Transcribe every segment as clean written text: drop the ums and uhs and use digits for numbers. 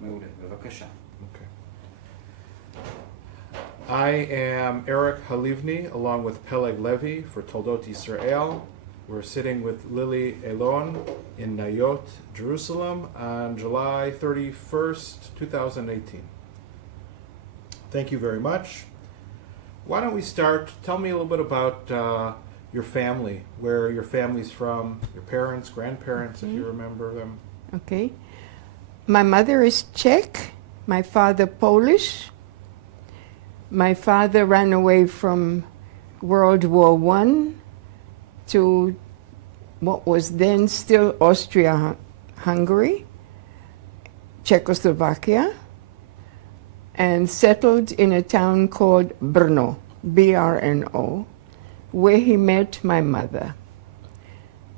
מעולה, בבקשה. Okay. I am Eric Halivni, along with Peleg Levy for Toldot Israel. We're sitting with Lili Eylon in Nayot, Jerusalem, on July 31st, 2018. Thank you very much. Why don't we start? Tell me a little bit about your family, where your family's from, your parents, grandparents, if you remember them. Okay. My mother is Czech, my father Polish. My father ran away from World War I to what was then still Austria-Hungary, Czechoslovakia, and settled in a town called Brno, B-R-N-O, where he met my mother.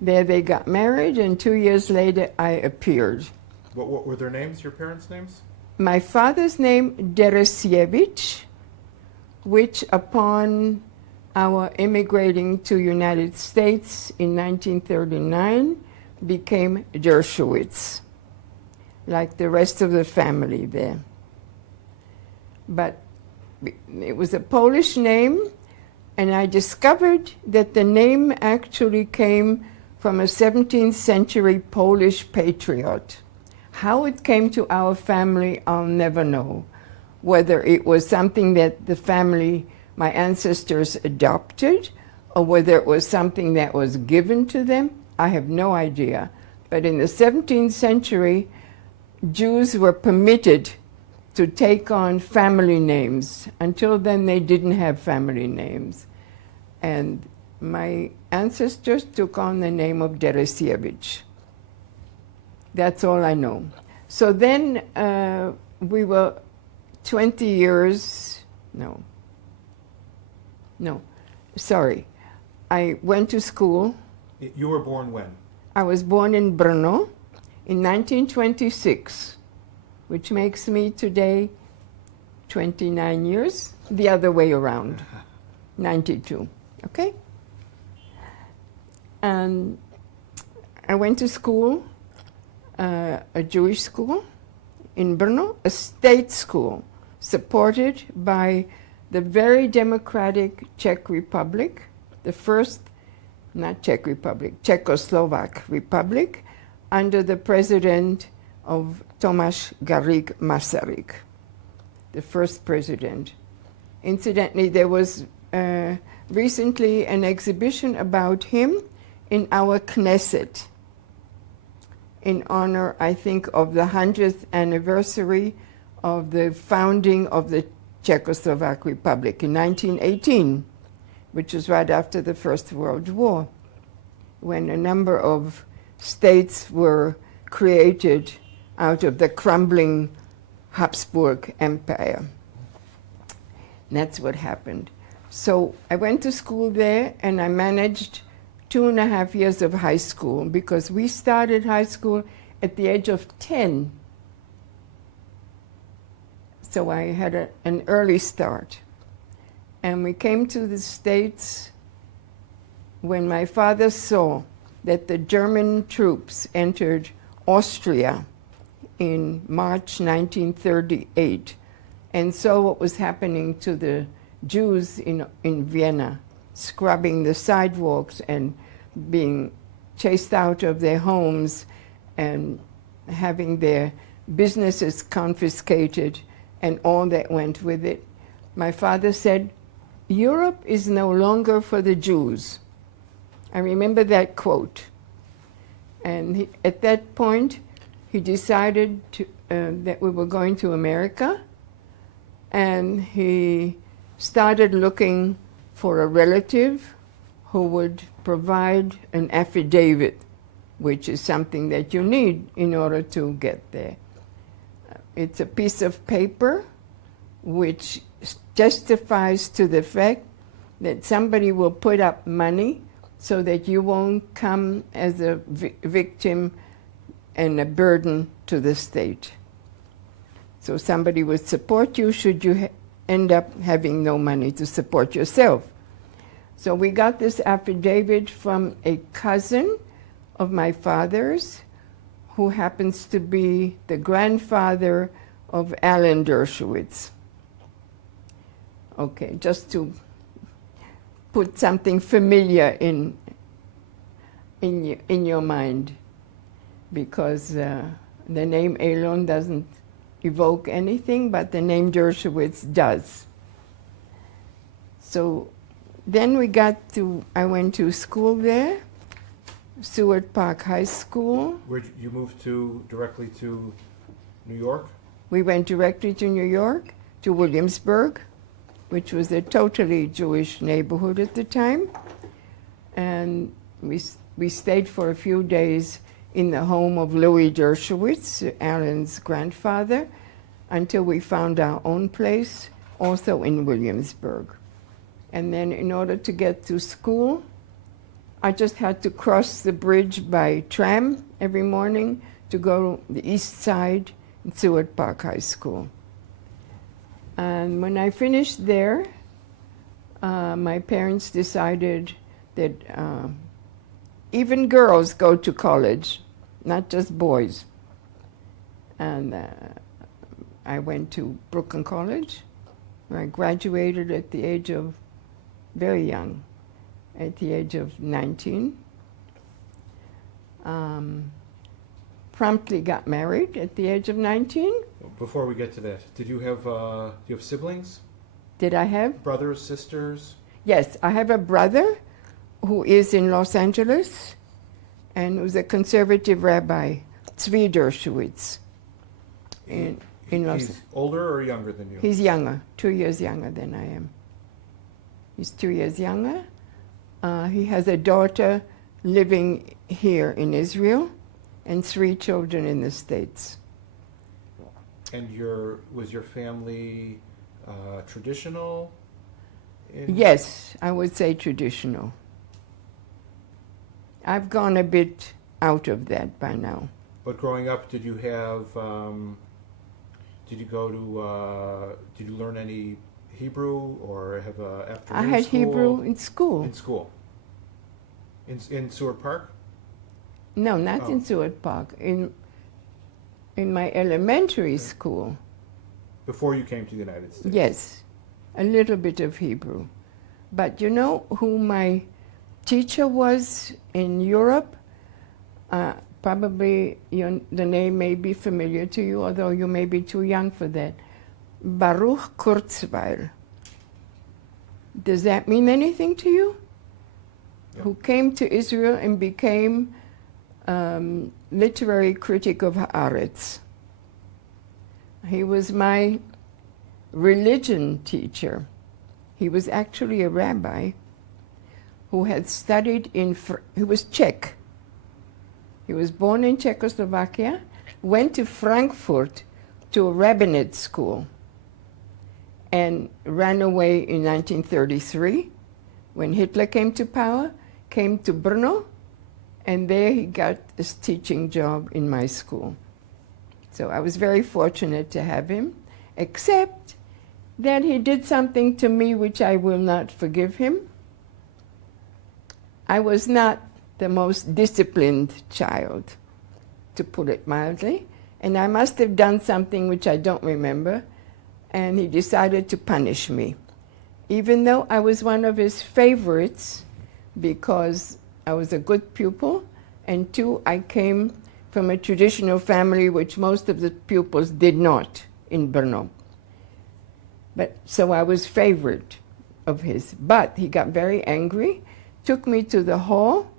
There they got married, and 2 years later I appeared. What were their names, your parents' names? My father's name, Deresievich, which upon our immigrating to United States in 1939 became Dershowitz, like the rest of the family there. But it was a Polish name, and I discovered that the name actually came from a 17th century Polish patriot. How it came to our family, I'll never know. Whether it was something that the family, my ancestors, adopted, or whether it was something that was given to them, I have no idea. But in the 17th century, Jews were permitted to take on family names. Until then, they didn't have family names. And my ancestors took on the name of Deresievich. That's all I know. So then we were 20 years, sorry. I went to school. You were born when? I was born in Brno in 1926, which makes me today 29 years, the other way around, 92, okay? And I went to school, a Jewish school in Brno, a state school supported by the very democratic Czech Republic, the first, not Czech Republic, Czechoslovak Republic, under the president of Tomáš Garrigue Masaryk, the first president. Incidentally, there was recently an exhibition about him in our Knesset in honor, I think, of the 100th anniversary of the founding of the Czechoslovak Republic in 1918, which was right after the First World War, when a number of states were created out of the crumbling Habsburg Empire. And that's what happened. So I went to school there, and I managed 2.5 years of high school, because we started high school at the age of 10. So I had an early start. And we came to the States when my father saw that the German troops entered Austria in March 1938, and saw what was happening to the Jews in Vienna, scrubbing the sidewalks and being chased out of their homes and having their businesses confiscated and all that went with it. My father said, Europe is no longer for the Jews. I remember that quote. And at that point, he decided that we were going to America, and he started looking for a relative who would provide an affidavit, which is something that you need in order to get there. It's a piece of paper which testifies to the fact that somebody will put up money so that you won't come as a victim and a burden to the state. So somebody would support you should you end up having no money to support yourself. So we got this affidavit from a cousin of my father's who happens to be the grandfather of Alan Dershowitz. Okay, just to put something familiar in your mind, because the name Eylon doesn't evoke anything, but the name Dershowitz does. So then I went to school there, Seward Park High School. Where you moved directly to New York? We went directly to New York, to Williamsburg, which was a totally Jewish neighborhood at the time. And we stayed for a few days in the home of Louis Dershowitz, Alan's grandfather, until we found our own place, also in Williamsburg. And then in order to get to school, I just had to cross the bridge by tram every morning to go to the east side in Seward Park High School. And when I finished there, my parents decided that even girls go to college, not just boys. And I went to Brooklyn College, where I graduated at the age of, very young, at the age of 19. Promptly got married at the age of 19. Before we get to that, do you have siblings? Did I have? Brothers, sisters? Yes, I have a brother who is in Los Angeles and who's a conservative rabbi, Tzvi Dershowitz. He's older or younger than you? He's younger, 2 years younger than I am. He's 2 years younger. He has a daughter living here in Israel and 3 children in the States. And was your family traditional? Yes, I would say traditional. I've gone a bit out of that by now. But growing up, did you learn any Hebrew or have after I had school? Hebrew in school. In school? In Seward Park? No, not in Seward Park. In my elementary school. Before you came to the United States? Yes, a little bit of Hebrew. But you know who my teacher was in Europe? Probably the name may be familiar to you, although you may be too young for that. Baruch Kurzweil. Does that mean anything to you? Yeah. Who came to Israel and became literary critic of Haaretz. He was my religion teacher. He was actually a rabbi who had studied he was Czech. He was born in Czechoslovakia, went to Frankfurt to a rabbinate school, and ran away in 1933 when Hitler came to power, came to Brno, and there he got a teaching job in my school. So I was very fortunate to have him, except that he did something to me which I will not forgive him. I was not the most disciplined child, to put it mildly, and I must have done something which I don't remember, and he decided to punish me, even though I was one of his favorites because I was a good pupil, and 2, I came from a traditional family which most of the pupils did not in Brno. So I was favorite of his. But he got very angry, took me to the hall,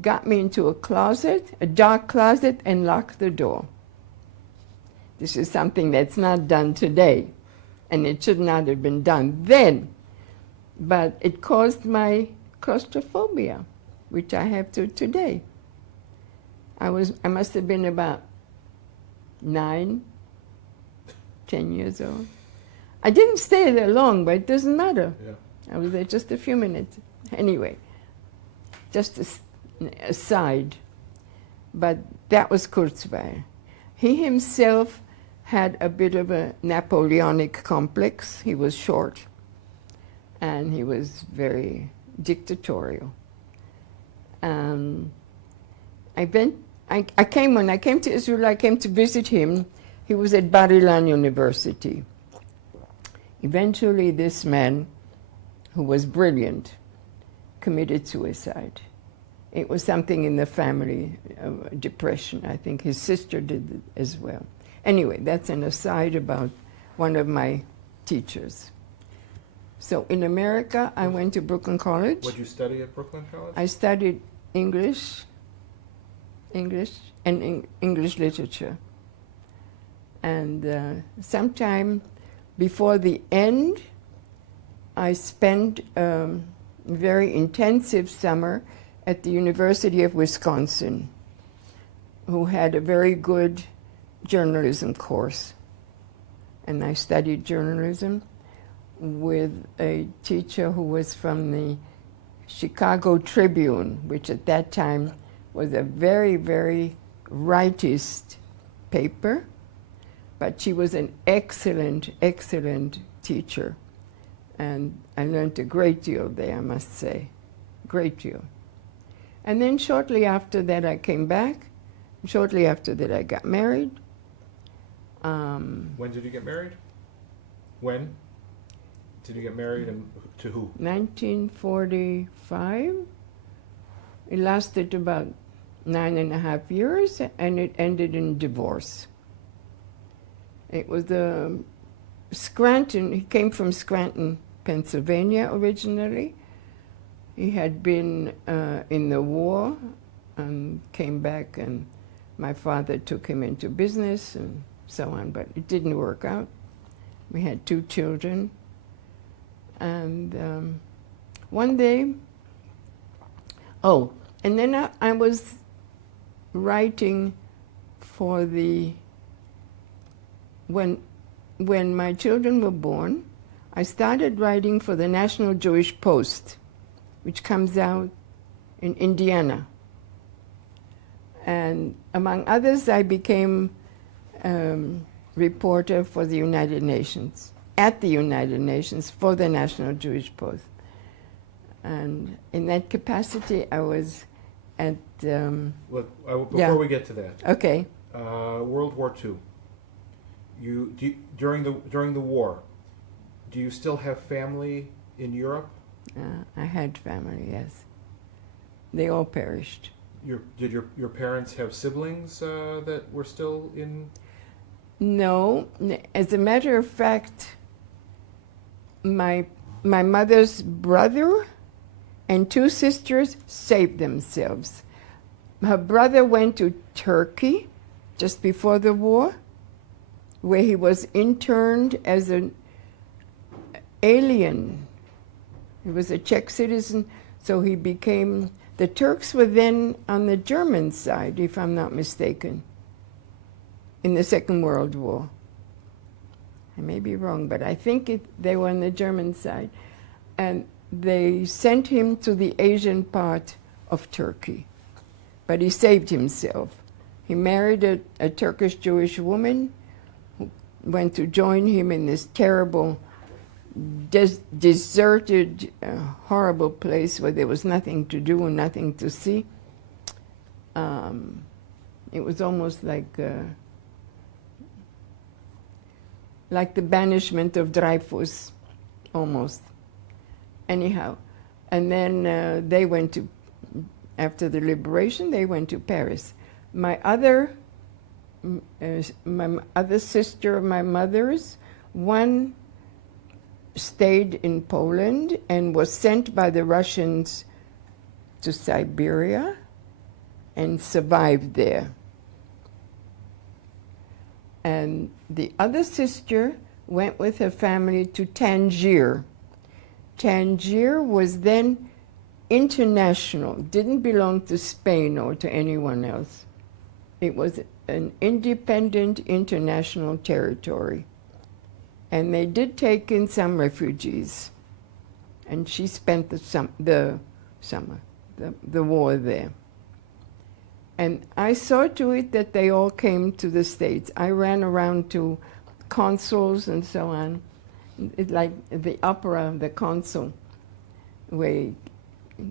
got me into a closet, a dark closet, and locked the door. This is something that's not done today, and it should not have been done then. But it caused my claustrophobia, which I have to today. I must have been about 9, 10 years old. I didn't stay there long, but it doesn't matter. Yeah. I was there just a few minutes. Anyway, just an aside. But that was Kurzweil. He himself had a bit of a Napoleonic complex. He was short, and he was very dictatorial. I I came, when I came to Israel, I came to visit him. He was at Bar Ilan University. Eventually, this man, who was brilliant, committed suicide. It was something in the family, depression. I think his sister did it as well. Anyway, that's an aside about one of my teachers. So in America, I went to Brooklyn College. What did you study at Brooklyn College? I studied English and English literature. And sometime before the end, I spent a very intensive summer at the University of Wisconsin, who had a very good journalism course. And I studied journalism with a teacher who was from the Chicago Tribune, which at that time was a very, very rightist paper, but she was an excellent, excellent teacher. And I learned a great deal there, I must say, great deal. And then shortly after that, I came back. Shortly after that, I got married. When did you get married? When did you get married, and to who? 1945. It lasted about 9.5 years, and it ended in divorce. It was Scranton. He came from Scranton, Pennsylvania originally. He had been in the war and came back, and my father took him into business and so on, but it didn't work out. We had 2 children. And one day, and then I was writing for when my children were born, I started writing for the National Jewish Post, which comes out in Indiana. And among others, I became reporter for the United Nations, at the United Nations for the National Jewish Post. And in that capacity, I was at... Before we get to that. Okay. World War II. During the war, do you still have family in Europe? I had family, yes. They all perished. Did your parents have siblings that were still in? No. As a matter of fact, my mother's brother and 2 sisters saved themselves. Her brother went to Turkey just before the war, where he was interned as an alien. He was a Czech citizen, so he became... The Turks were then on the German side, if I'm not mistaken, in the Second World War. I may be wrong, but I think they were on the German side. And they sent him to the Asian part of Turkey. But he saved himself. He married a Turkish Jewish woman who went to join him in this terrible, deserted, horrible place where there was nothing to do and nothing to see. It was almost like the banishment of Dreyfus, almost. Anyhow, and then they went to, after the liberation, they went to Paris. My other sister of my mother's, one stayed in Poland and was sent by the Russians to Siberia and survived there. And the other sister went with her family to Tangier. Tangier was then international, didn't belong to Spain or to anyone else. It was an independent international territory. And they did take in some refugees. And she spent the war there. And I saw to it that they all came to the States. I ran around to consuls and so on. It's like the opera, the consul, where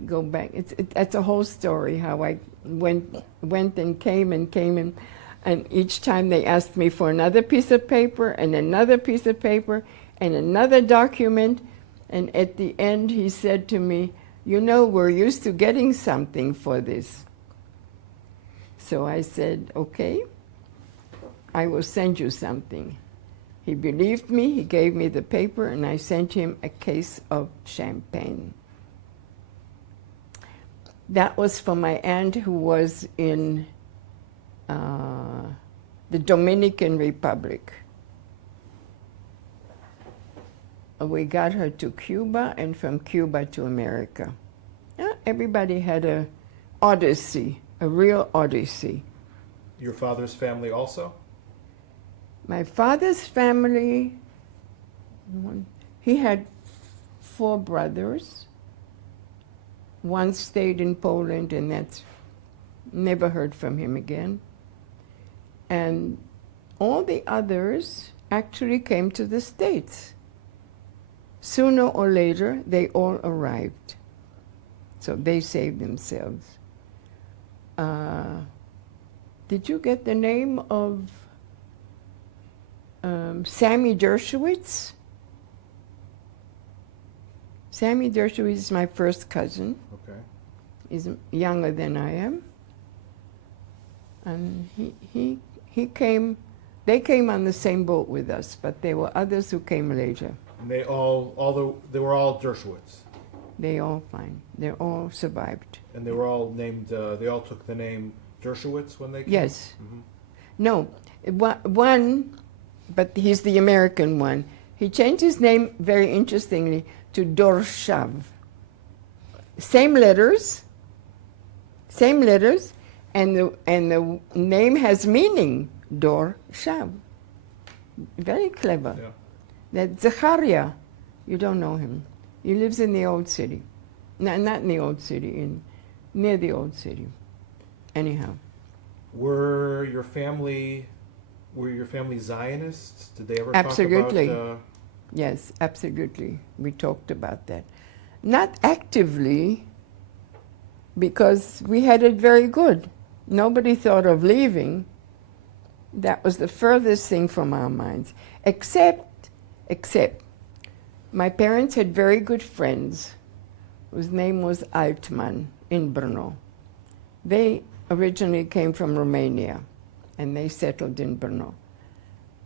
go back. That's a whole story, how I went and came, and each time they asked me for another piece of paper and another piece of paper and another document, and at the end he said to me, you know, we're used to getting something for this. So I said, okay, I will send you something. He believed me, he gave me the paper, and I sent him a case of champagne. That was for my aunt who was in the Dominican Republic. We got her to Cuba, and from Cuba to America. Everybody had a odyssey, a real odyssey. Your father's family also? My father's family, he had 4 brothers. One stayed in Poland, and that's never heard from him again. And all the others actually came to the States. Sooner or later, they all arrived. So they saved themselves. Did you get the name of Sammy Dershowitz? Sammy Dershowitz is my first cousin. Okay. He's younger than I am. And he came, they came on the same boat with us, but there were others who came later. And they were all Dershowitz. They all fine. They all survived. And they were all named, they all took the name Dershowitz when they came? Yes. Mm-hmm. No, one, but he's the American one. He changed his name, very interestingly, to Dorshav. Same letters, and the name has meaning, Dorshav. Very clever. Yeah. That Zachariah, you don't know him. He lives in the old city. No, not in the old city, near the old city. Anyhow. Were your family Zionists? Did they ever Absolutely. talk about... Yes, absolutely. We talked about that. Not actively, because we had it very good. Nobody thought of leaving. That was the furthest thing from our minds. Except my parents had very good friends whose name was Altman in Brno. They originally came from Romania, and they settled in Brno.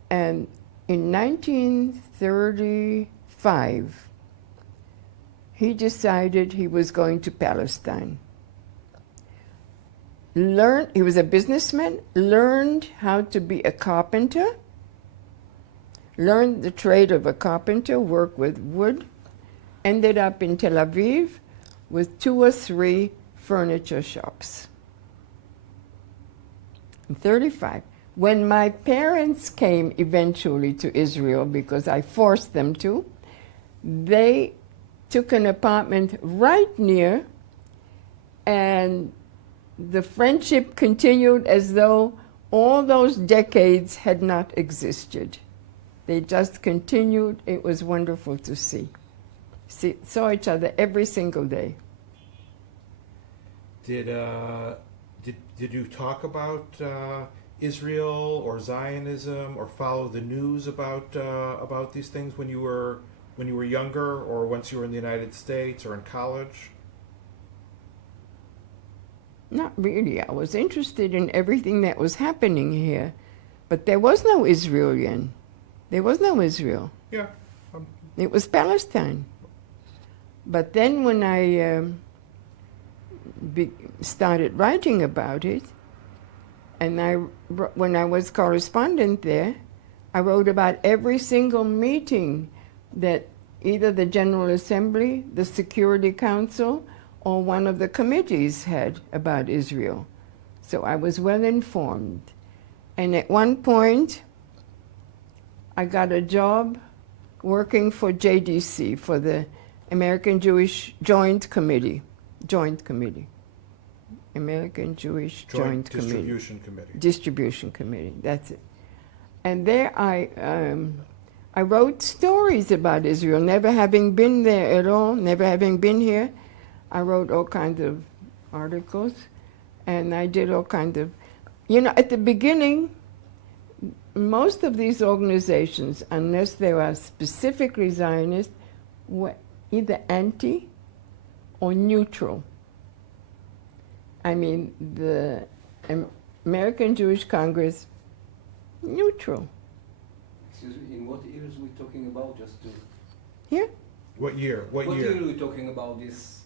And in 1935, he decided he was going to Palestine. He was a businessman, learned how to be a carpenter, learned the trade of a carpenter, worked with wood, ended up in Tel Aviv with 2 or 3 furniture shops. In 1935, when my parents came eventually to Israel, because I forced them to, they took an apartment right near, and the friendship continued as though all those decades had not existed. They just continued. It was wonderful to see. Saw each other every single day. Did you talk about Israel or Zionism or follow the news about these things when you were younger, or once you were in the United States or in college? Not really. I was interested in everything that was happening here, but there was no Israel. There was no Israel. Yeah. It was Palestine. But then when I started writing about it, and when I was correspondent there, I wrote about every single meeting that either the General Assembly, the Security Council, or one of the committees had about Israel. So I was well informed. And at one point, I got a job working for JDC, for the American Jewish Joint Committee. American Jewish Joint Committee. Distribution Committee, that's it. And there I wrote stories about Israel, never having been there at all, never having been here. I wrote all kinds of articles, and I did all kinds of, you know, at the beginning, most of these organizations, unless they are specifically Zionist, were either anti or neutral. I mean, the American Jewish Congress, neutral. Excuse me, in what years are we talking about? Just to... Here? What year? What What year? year are we talking about this?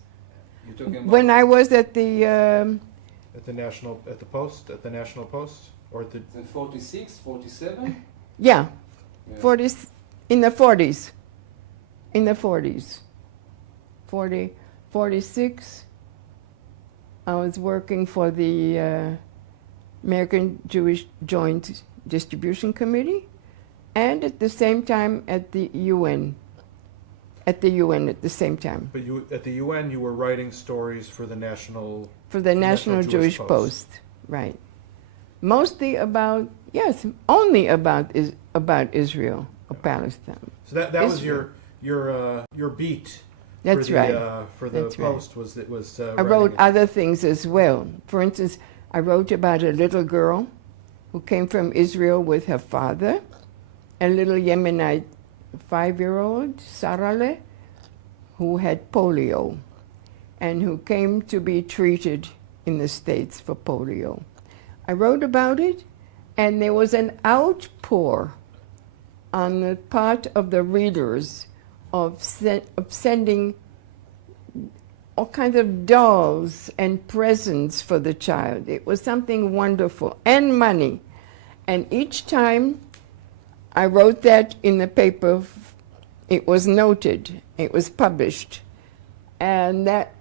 You're talking about... When I was at the, At the National, at the Post, at the National Post, or at the... In 46, 47? yeah, Yeah. 40s, in the 40s. In the 40s. 40, 46, I was working for the American Jewish Joint Distribution Committee, and at the same time at the UN. At the UN at the same time. But you, at the UN, you were writing stories for the National... For the National Jewish Post, right. Mostly about, yes, only about Israel or Palestine. So that was Israel. your beat. That's for the, right. For the That's right. Post was it was. I wrote other things as well. For instance, I wrote about a little girl who came from Israel with her father, a little Yemenite 5-year-old, Sarale, who had polio, and who came to be treated in the States for polio. I wrote about it, and there was an outpour on the part of the readers of sending all kinds of dolls and presents for the child. It was something wonderful, and money. And each time I wrote that in the paper, it was noted, it was published, and that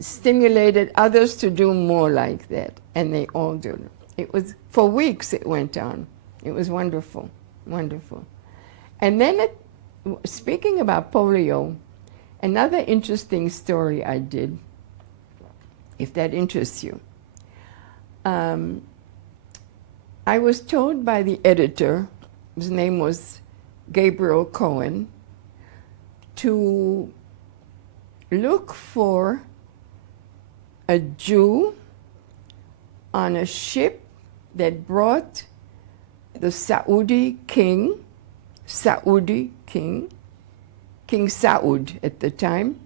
stimulated others to do more like that, and they all did. It was, for weeks it went on. It was wonderful, wonderful. And then, speaking about polio, another interesting story I did, if that interests you. I was told by the editor, his name was Gabriel Cohen, to look for a Jew on a ship that brought the Saudi king, King Saud at the time,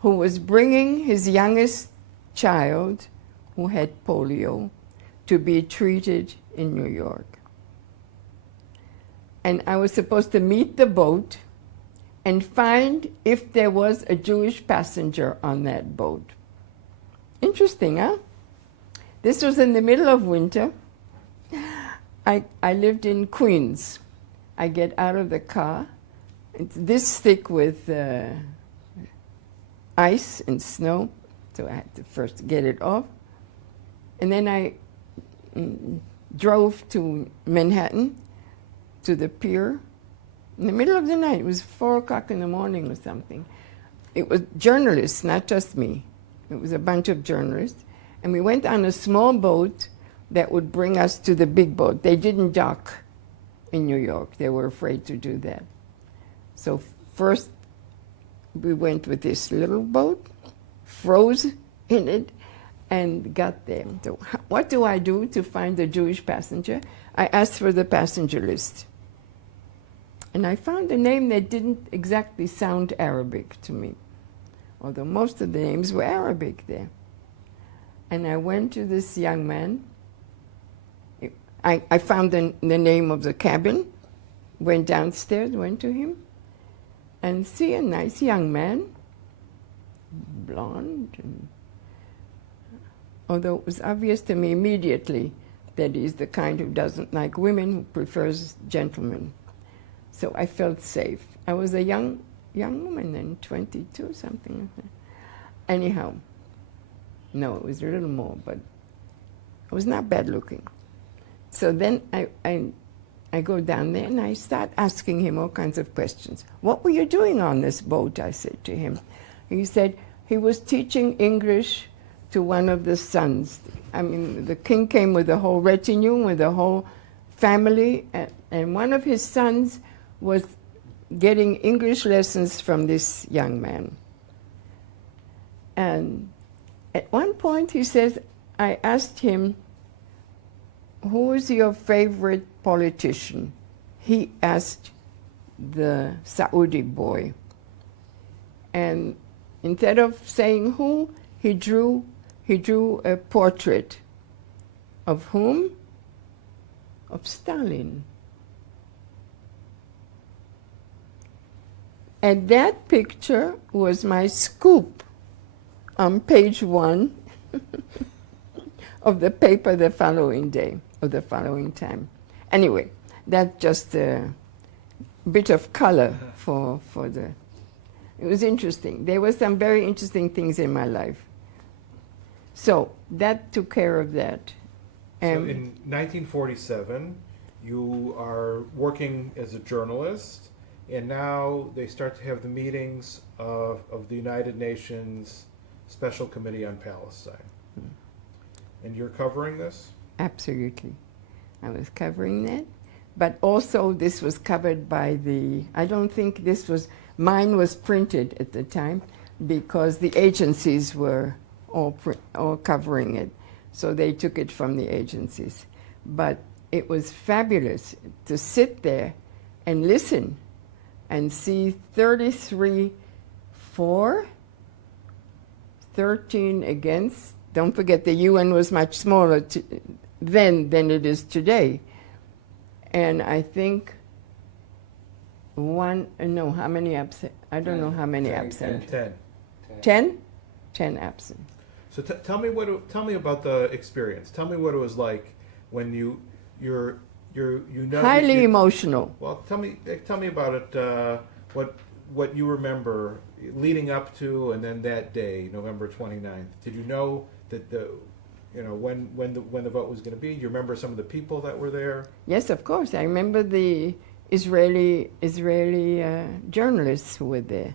who was bringing his youngest child, who had polio, to be treated in New York. And I was supposed to meet the boat and find if there was a Jewish passenger on that boat. Interesting, huh? This was in the middle of winter. I lived in Queens. I get out of the car. It's this thick with ice and snow, so I had to first get it off. And then I drove to Manhattan, to the pier, in the middle of the night. It was 4 o'clock in the morning or something. It was journalists, not just me. It was a bunch of journalists. And we went on a small boat that would bring us to the big boat. They didn't dock in New York. They were afraid to do that. So first we went with this little boat, froze in it, and got there. So what do I do to find a Jewish passenger? I asked for the passenger list. And I found a name that didn't exactly sound Arabic to me, although most of the names were Arabic there. And I went to this young man. I found the name of the cabin, went downstairs, went to him, and see a nice young man, blonde, and although it was obvious to me immediately that he's the kind who doesn't like women, who prefers gentlemen. So I felt safe. I was a young woman then, 22, something like that. Anyhow, no, it was a little more, but I was not bad looking. So then I go down there and I start asking him all kinds of questions. What were you doing on this boat, I said to him. He said he was teaching English to one of the sons. I mean, the king came with a whole retinue, with a whole family, and one of his sons was getting English lessons from this young man. And at one point he says, I asked him, who is your favorite politician? He asked the Saudi boy. And instead of saying who, he drew a portrait of whom? Of Stalin. And that picture was my scoop on page 1 of the paper the following day, or the following time. Anyway, that's just a bit of color for the... It was interesting. There were some very interesting things in my life. So that took care of that. So in 1947, you are working as a journalist, and now they start to have the meetings of the United Nations Special Committee on Palestine. And you're covering this? Absolutely. I was covering that. But also this was covered by the, I don't think this was, mine was printed at the time because the agencies were all covering it. So they took it from the agencies. But it was fabulous to sit there and listen and see 33 for, 13 against. Don't forget the UN was much smaller then than it is today. And I think how many absent? I don't know how many absent. 10. 10? 10 absent. So tell me about the experience. Tell me what it was like when you know highly emotional. Well, tell me about it. What you remember leading up to, and then that day, November 29th. Did you know that when the vote was going to be? Do you remember some of the people that were there? Yes, of course. I remember the Israeli journalists who were there.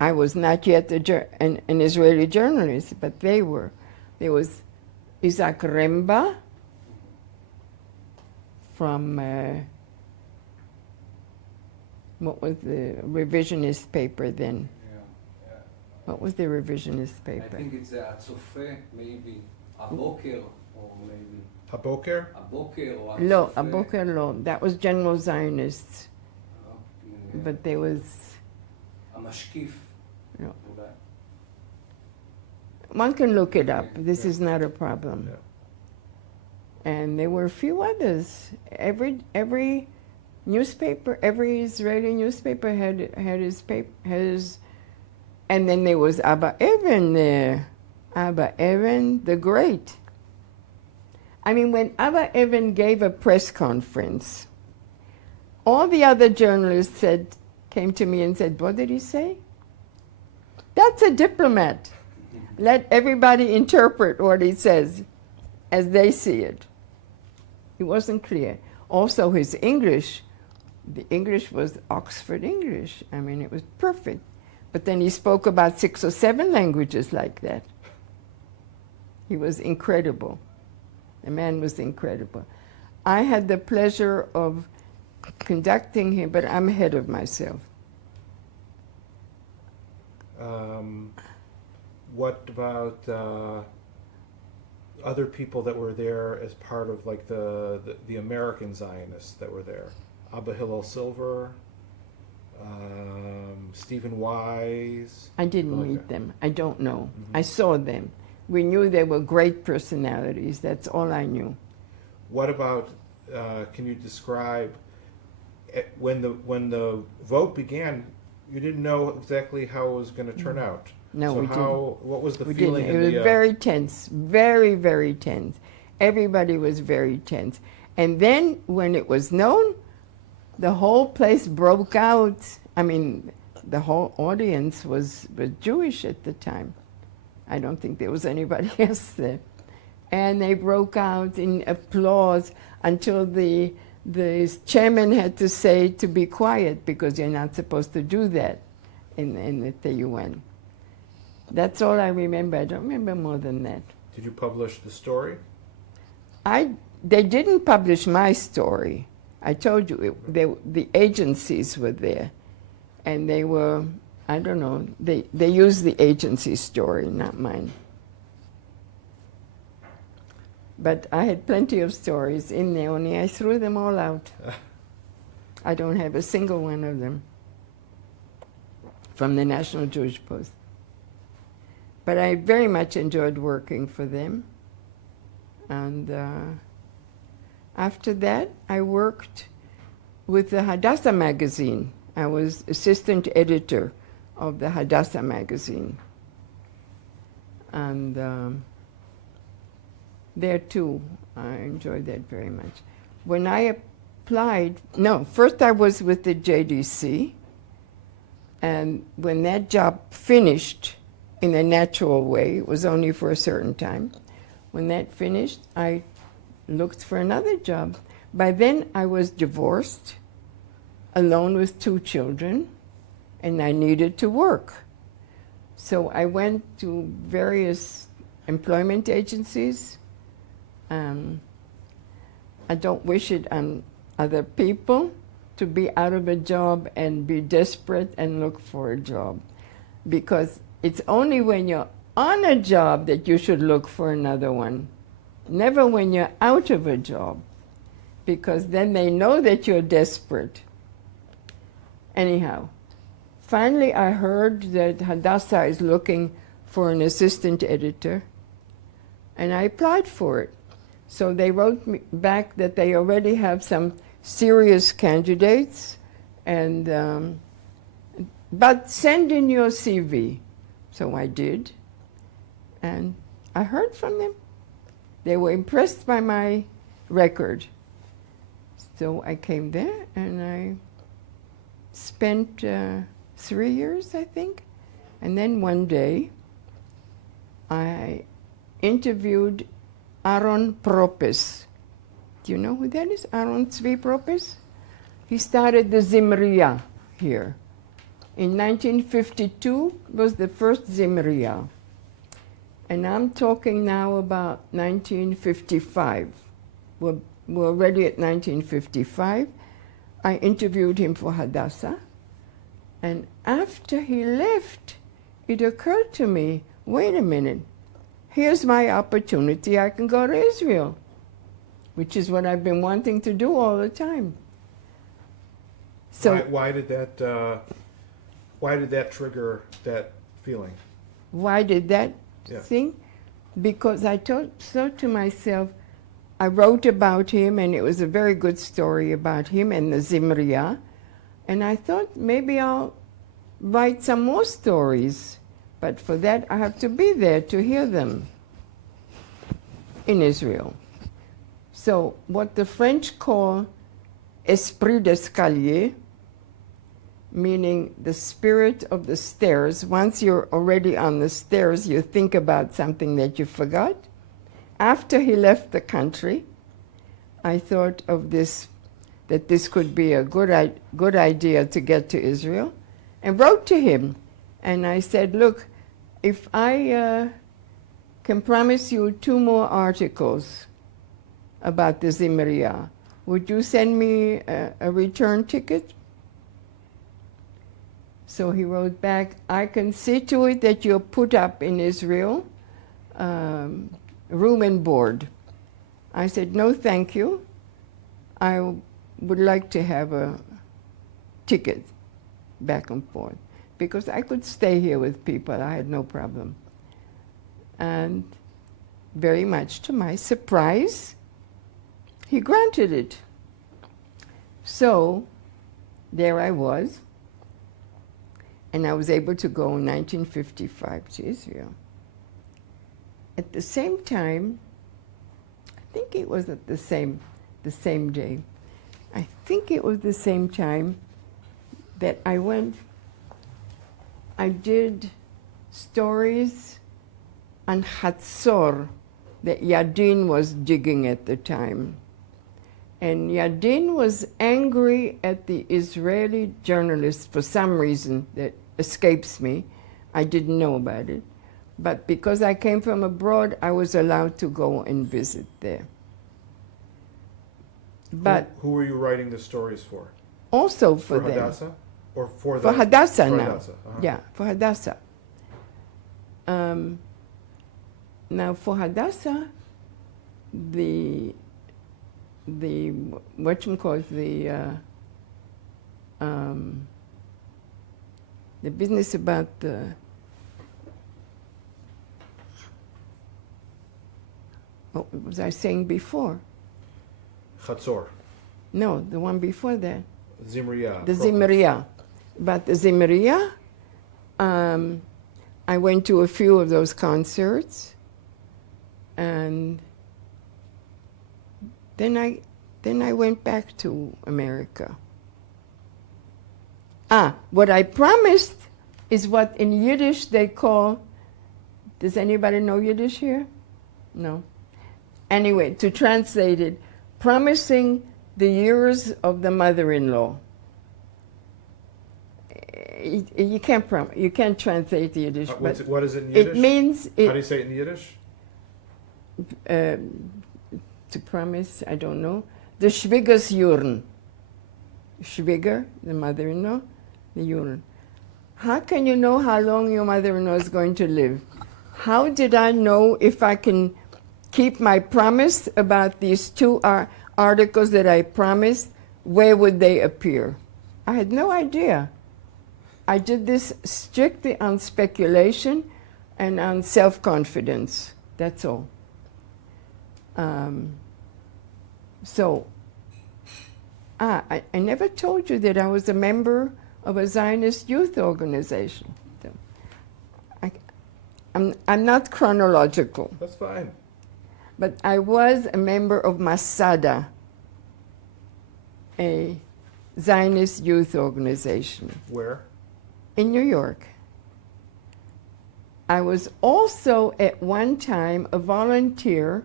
I was not yet an Israeli journalist, but they were. There was Isaac Remba from, what was the revisionist paper then? Yeah. What was the revisionist paper? I think it's Atzofe, maybe. Aboker, or maybe. Haboker? Aboker or No, Atzofe. Aboker Lo. That was General Zionists. Okay. But there was... Amashkif. No. Okay. One can look it up. This Yeah. is not a problem. Yeah. And there were a few others. Every newspaper, every Israeli newspaper had his paper, and then there was Abba Evan there. Abba Evan the Great. I mean, when Abba Evan gave a press conference, all the other journalists came to me and said, what did he say? That's a diplomat. Let everybody interpret what he says as they see it. It wasn't clear. Also, his English, the English was Oxford English. I mean, it was perfect. But then he spoke about 6 or 7 languages like that. He was incredible. The man was incredible. I had the pleasure of conducting him, but I'm ahead of myself. What about other people that were there as part of like the American Zionists that were there? Abba Hillel Silver, Stephen Wise. I didn't meet them. I don't know. Mm-hmm. I saw them. We knew they were great personalities. That's all I knew. What about? Can you describe when the vote began? You didn't know exactly how it was going to turn out. No, so we didn't. What was the We feeling? didn't. It was very tense, very, very tense. Everybody was very tense. And then when it was known, the whole place broke out. I mean, the whole audience was Jewish at the time. I don't think there was anybody else there. And they broke out in applause until the chairman had to say to be quiet because you're not supposed to do that in the UN. That's all I remember. I don't remember more than that. Did you publish the story? They didn't publish my story. I told you, the agencies were there. And they were, I don't know. They use the agency story, not mine. But I had plenty of stories in there, only I threw them all out. I don't have a single one of them from the National Jewish Post. But I very much enjoyed working for them. And after that, I worked with the Hadassah magazine. I was assistant editor of the Hadassah magazine. And there too, I enjoyed that very much. When I applied, no, first I was with the JDC, and when that job finished in a natural way, it was only for a certain time, when that finished, I looked for another job. By then I was divorced, alone with 2 children, and I needed to work. So I went to various employment agencies. I don't wish it on other people to be out of a job and be desperate and look for a job, because it's only when you're on a job that you should look for another one, never when you're out of a job, because then they know that you're desperate. Anyhow, finally I heard that Hadassah is looking for an assistant editor, and I applied for it. So they wrote me back that they already have some serious candidates, and but send in your CV. So I did, and I heard from them. They were impressed by my record. So I came there, and I spent 3 years, I think. And then one day, I interviewed Aaron Propes. Do you know who that is? Aaron Tzvi Propes? He started the Zimriya here. In 1952 was the first Zimriya. And I'm talking now about 1955. We're already at 1955. I interviewed him for Hadassah. And after he left, it occurred to me, wait a minute, here's my opportunity, I can go to Israel, which is what I've been wanting to do all the time. So why did that trigger that feeling? Why did that thing? Because I thought to myself, I wrote about him, and it was a very good story about him and the Zimriya, and I thought maybe I'll write some more stories. But for that, I have to be there to hear them in Israel. So what the French call esprit d'escalier, meaning the spirit of the stairs. Once you're already on the stairs, you think about something that you forgot. After he left the country, I thought of this, that this could be a good idea to get to Israel, and wrote to him. And I said, look, if I can promise you 2 more articles about the Zimriya, would you send me a return ticket? So he wrote back, I can see to it that you're put up in Israel, room and board. I said, no, thank you. I would like to have a ticket back and forth, because I could stay here with people. I had no problem. And very much to my surprise, he granted it. So there I was, and I was able to go in 1955 to Israel. At the same time, I think it was at the same day, I think it was the same time that I did stories on Hatzor that Yadin was digging at the time. And Yadin was angry at the Israeli journalists for some reason that escapes me. I didn't know about it. But because I came from abroad, I was allowed to go and visit there. But who were you writing the stories for? Also for them. Hadassah? Or for For Hadassah for now. Hadassah, Yeah, for Hadassah. Now for Hadassah, the whatchamacallit, the business about the what was I saying before? Chatzor. No, the one before that. Zimriya. The Zimriya. About the Zimriya, I went to a few of those concerts, and then I went back to America. What I promised is what in Yiddish they call, does anybody know Yiddish here? No. Anyway, to translate it, promising the years of the mother-in-law. You can't translate the Yiddish. What is it in Yiddish? It means... How do you say it in Yiddish? To promise, I don't know. The Schwieger's Juren. Schwieger, the mother-in-law, the Juren. How can you know how long your mother-in-law is going to live? How did I know if I can keep my promise about these two articles that I promised? Where would they appear? I had no idea. I did this strictly on speculation and on self-confidence. That's all. I never told you that I was a member of a Zionist youth organization. I'm not chronological. That's fine. But I was a member of Masada, a Zionist youth organization. Where? In New York. I was also at one time a volunteer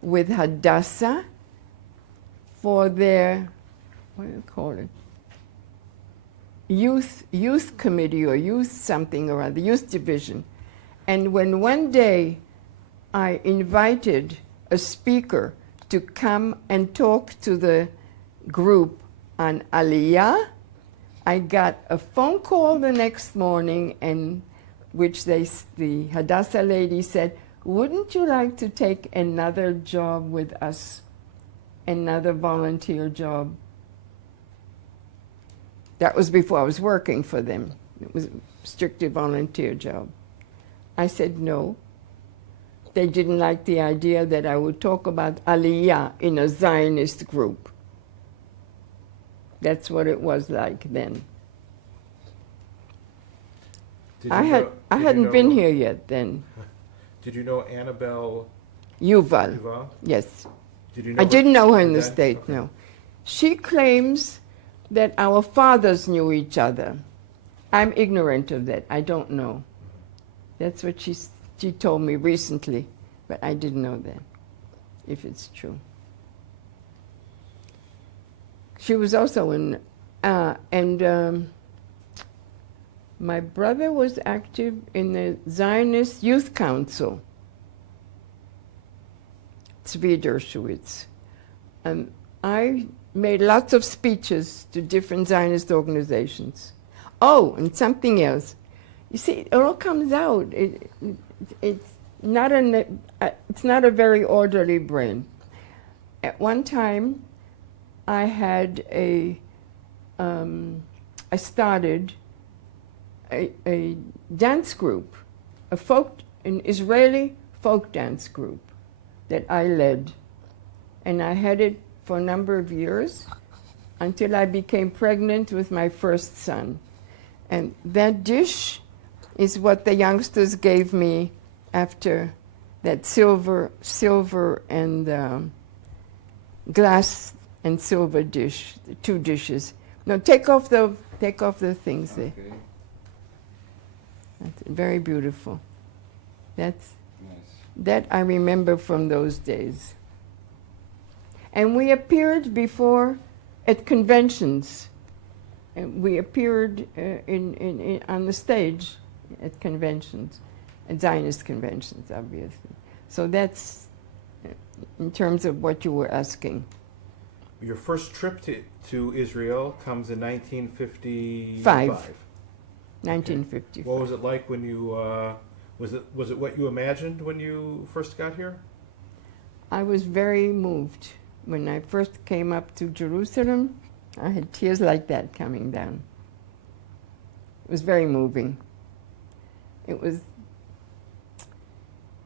with Hadassah for their, what do you call it? Youth committee or youth something or other, youth division. And when one day I invited a speaker to come and talk to the group on Aliyah, I got a phone call the next morning, and which the Hadassah lady said, wouldn't you like to take another job with us, another volunteer job? That was before I was working for them. It was a strictly volunteer job. I said no. They didn't like the idea that I would talk about Aliyah in a Zionist group. That's what it was like then. I hadn't been here yet then. Did you know Annabelle Yuval? Yes. Did you know I didn't know her in the then? state, Okay. no. She claims that our fathers knew each other. I'm ignorant of that. I don't know. That's what she told me recently, but I didn't know that, if it's true. She was also in, my brother was active in the Zionist Youth Council, Tzvi Dershowitz. I made lots of speeches to different Zionist organizations. Oh, and something else. You see, it all comes out. It's not a very orderly brain. At one time, I had I started a dance group, an Israeli folk dance group that I led. And I had it for a number of years until I became pregnant with my first son. And that dish is what the youngsters gave me after that silver and glass and silver dish, the two dishes. No, take off the things there. Okay. That's very beautiful. That's Nice. that I remember from those days. And we appeared before at conventions. And we appeared on the stage at conventions, at Zionist conventions, obviously. So that's in terms of what you were asking. your first trip to Israel comes in 1955. 1955. What was it like when you, was it what you imagined when you first got here? I was very moved. When I first came up to Jerusalem, I had tears like that coming down. It was very moving.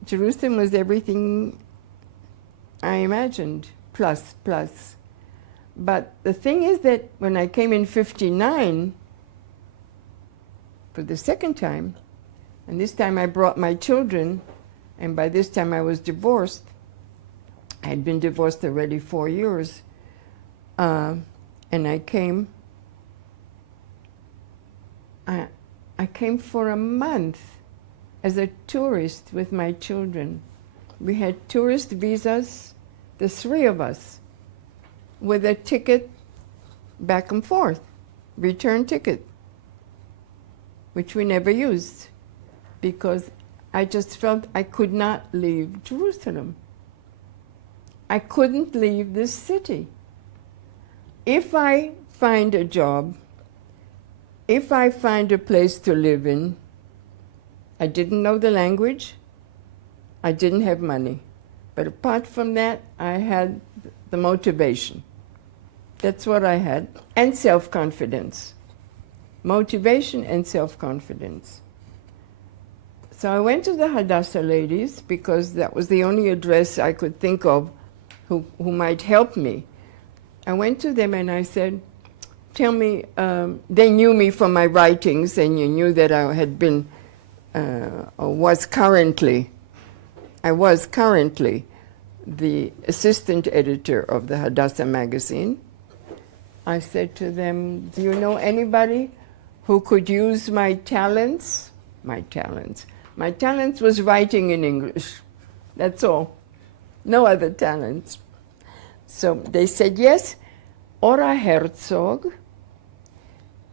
Jerusalem was everything I imagined, plus. But the thing is that when I came in 59, for the second time, and this time I brought my children, and by this time I was divorced. I had been divorced already 4 years, and I came for a month as a tourist with my children. We had tourist visas, the three of us, with a ticket back and forth, return ticket, which we never used because I just felt I could not leave Jerusalem. I couldn't leave this city. If I find a job, if I find a place to live in, I didn't know the language, I didn't have money. But apart from that, I had the motivation. That's what I had. And self-confidence. Motivation and self-confidence. So I went to the Hadassah ladies because that was the only address I could think of who might help me. I went to them and I said, tell me, they knew me from my writings and you knew that I had been, was currently the assistant editor of the Hadassah magazine. I said to them, do you know anybody who could use my talents? My talents was writing in English. That's all. No other talents. So they said, yes, Ora Herzog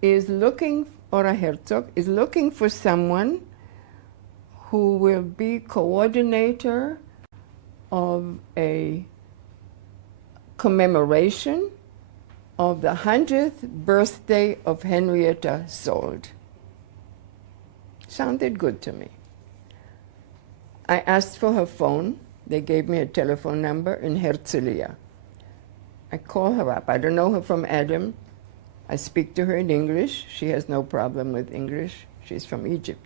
is looking for someone who will be coordinator of a commemoration of the 100th birthday of Henrietta Sold. Sounded good to me. I asked for her phone. They gave me a telephone number in Herzliya. I call her up. I don't know her from Adam. I speak to her in English. She has no problem with English. She's from Egypt.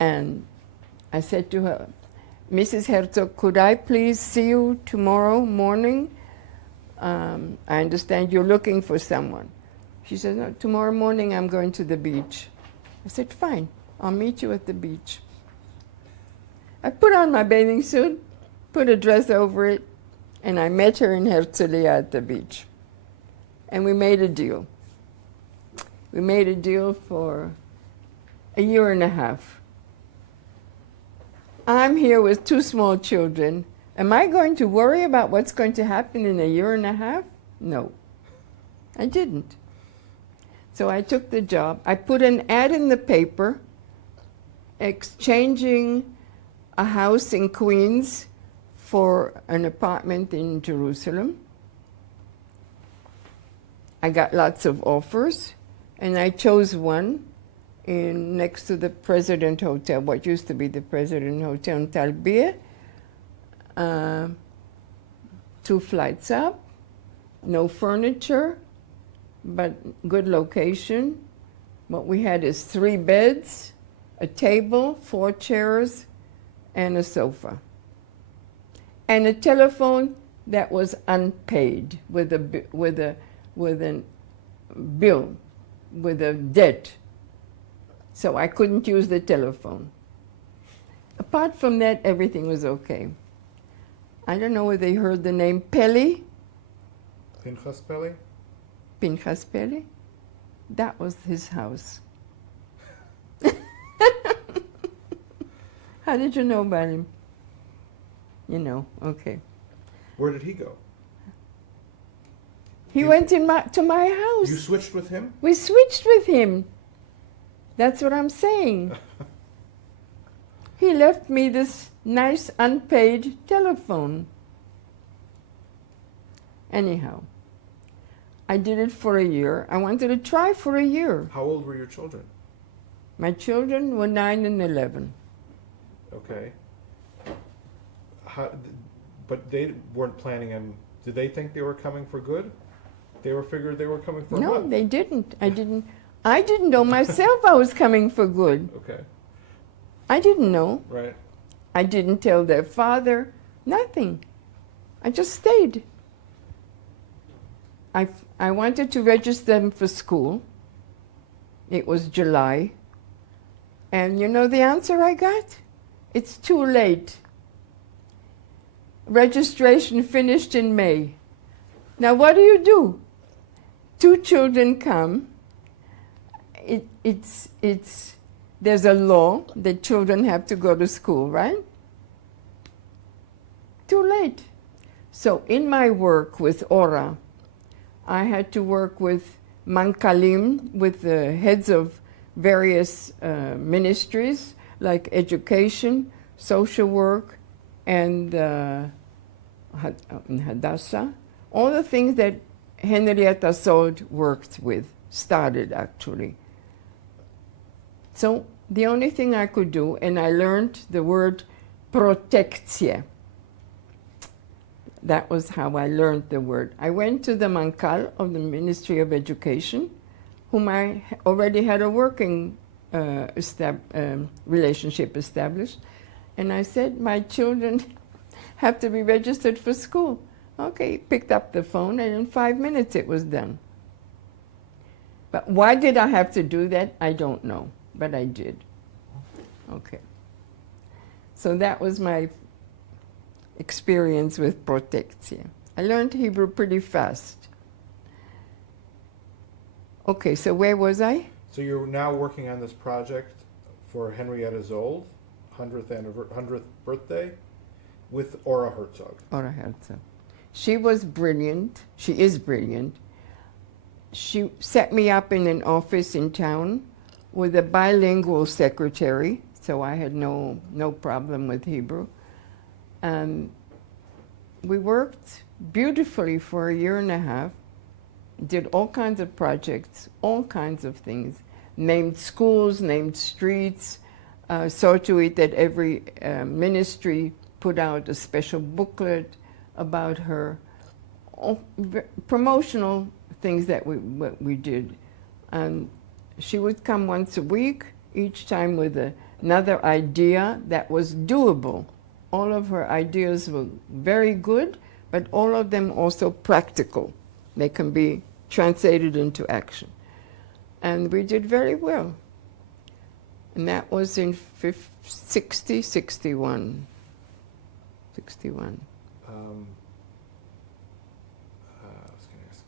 And I said to her, Mrs. Herzog, could I please see you tomorrow morning? I understand you're looking for someone. She said, no, tomorrow morning I'm going to the beach. I said, fine, I'll meet you at the beach. I put on my bathing suit, put a dress over it, and I met her in Herzliya at the beach. And we made a deal. We made a deal for a year and a half. I'm here with 2 small children. Am I going to worry about what's going to happen in a year and a half? No, I didn't. So I took the job. I put an ad in the paper exchanging a house in Queens for an apartment in Jerusalem. I got lots of offers, and I chose one next to the President Hotel, what used to be the President Hotel in Talbiyah. 2 flights up, no furniture, but good location. What we had is 3 beds, a table, 4 chairs, and a sofa. And a telephone that was unpaid with a bill, with a debt. So I couldn't use the telephone. Apart from that, everything was okay. I don't know whether they heard the name Peleg. Pinchas Peleg? Pinchas Peleg? That was his house. How did you know about him? You know, okay. Where did he go? He went to my house. You switched with him? We switched with him. That's what I'm saying. He left me this nice unpaid telephone. Anyhow, I did it for a year. I wanted to try for a year. How old were your children? My children were 9 and 11. Okay. But they weren't planning on. Did they think they were coming for good? They were figured they were coming for No, what? they didn't. I didn't know myself I was coming for good. Okay. I didn't know. Right. I didn't tell their father. Nothing. I just stayed. I wanted to register them for school. It was July. And you know the answer I got? It's too late. Registration finished in May. Now what do? 2 children come. There's a law that children have to go to school, right? Too late. So in my work with Ora, I had to work with mankalim, with the heads of various ministries like education, social work, and Hadassah. All the things that Henrietta Sold worked with, started actually. So the only thing I could do, and I learned the word protecție. That was how I learned the word. I went to the Mankal of the Ministry of Education, whom I already had a working relationship established, and I said, my children have to be registered for school. Okay, picked up the phone, and in 5 minutes it was done. But why did I have to do that? I don't know, but I did. Okay. So that was my experience with protecție. I learned Hebrew pretty fast. Okay, so where was I? So you're now working on this project for Henrietta's old 100th birthday with Ora Herzog. Ora Herzog. She was brilliant. She is brilliant. She set me up in an office in town with a bilingual secretary, so I had no problem with Hebrew. And we worked beautifully for a year and a half, did all kinds of projects, all kinds of things, named schools, named streets, saw to it that every ministry put out a special booklet about her, all promotional things that we did. And she would come once a week, each time with another idea that was doable. All of her ideas were very good, but all of them also practical. They can be translated into action. And we did very well. And that was in 61. 61. I was going to ask.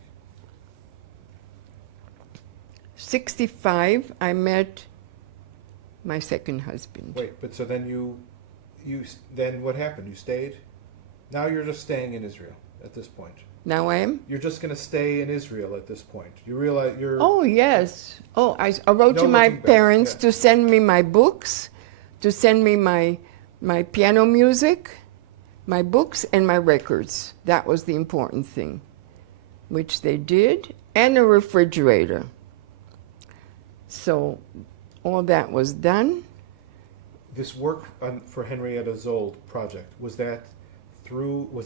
65, I met my second husband. Wait, but so then then what happened? You stayed? Now you're just staying in Israel at this point. Now I am? You're just going to stay in Israel at this point. You realize you're... Oh, yes. Oh, I wrote No to my looking back, parents yeah. to send me my books, to send me my piano music, my books, and my records. That was the important thing, which they did, and a refrigerator. So all that was done. This work for Henrietta Zold project, was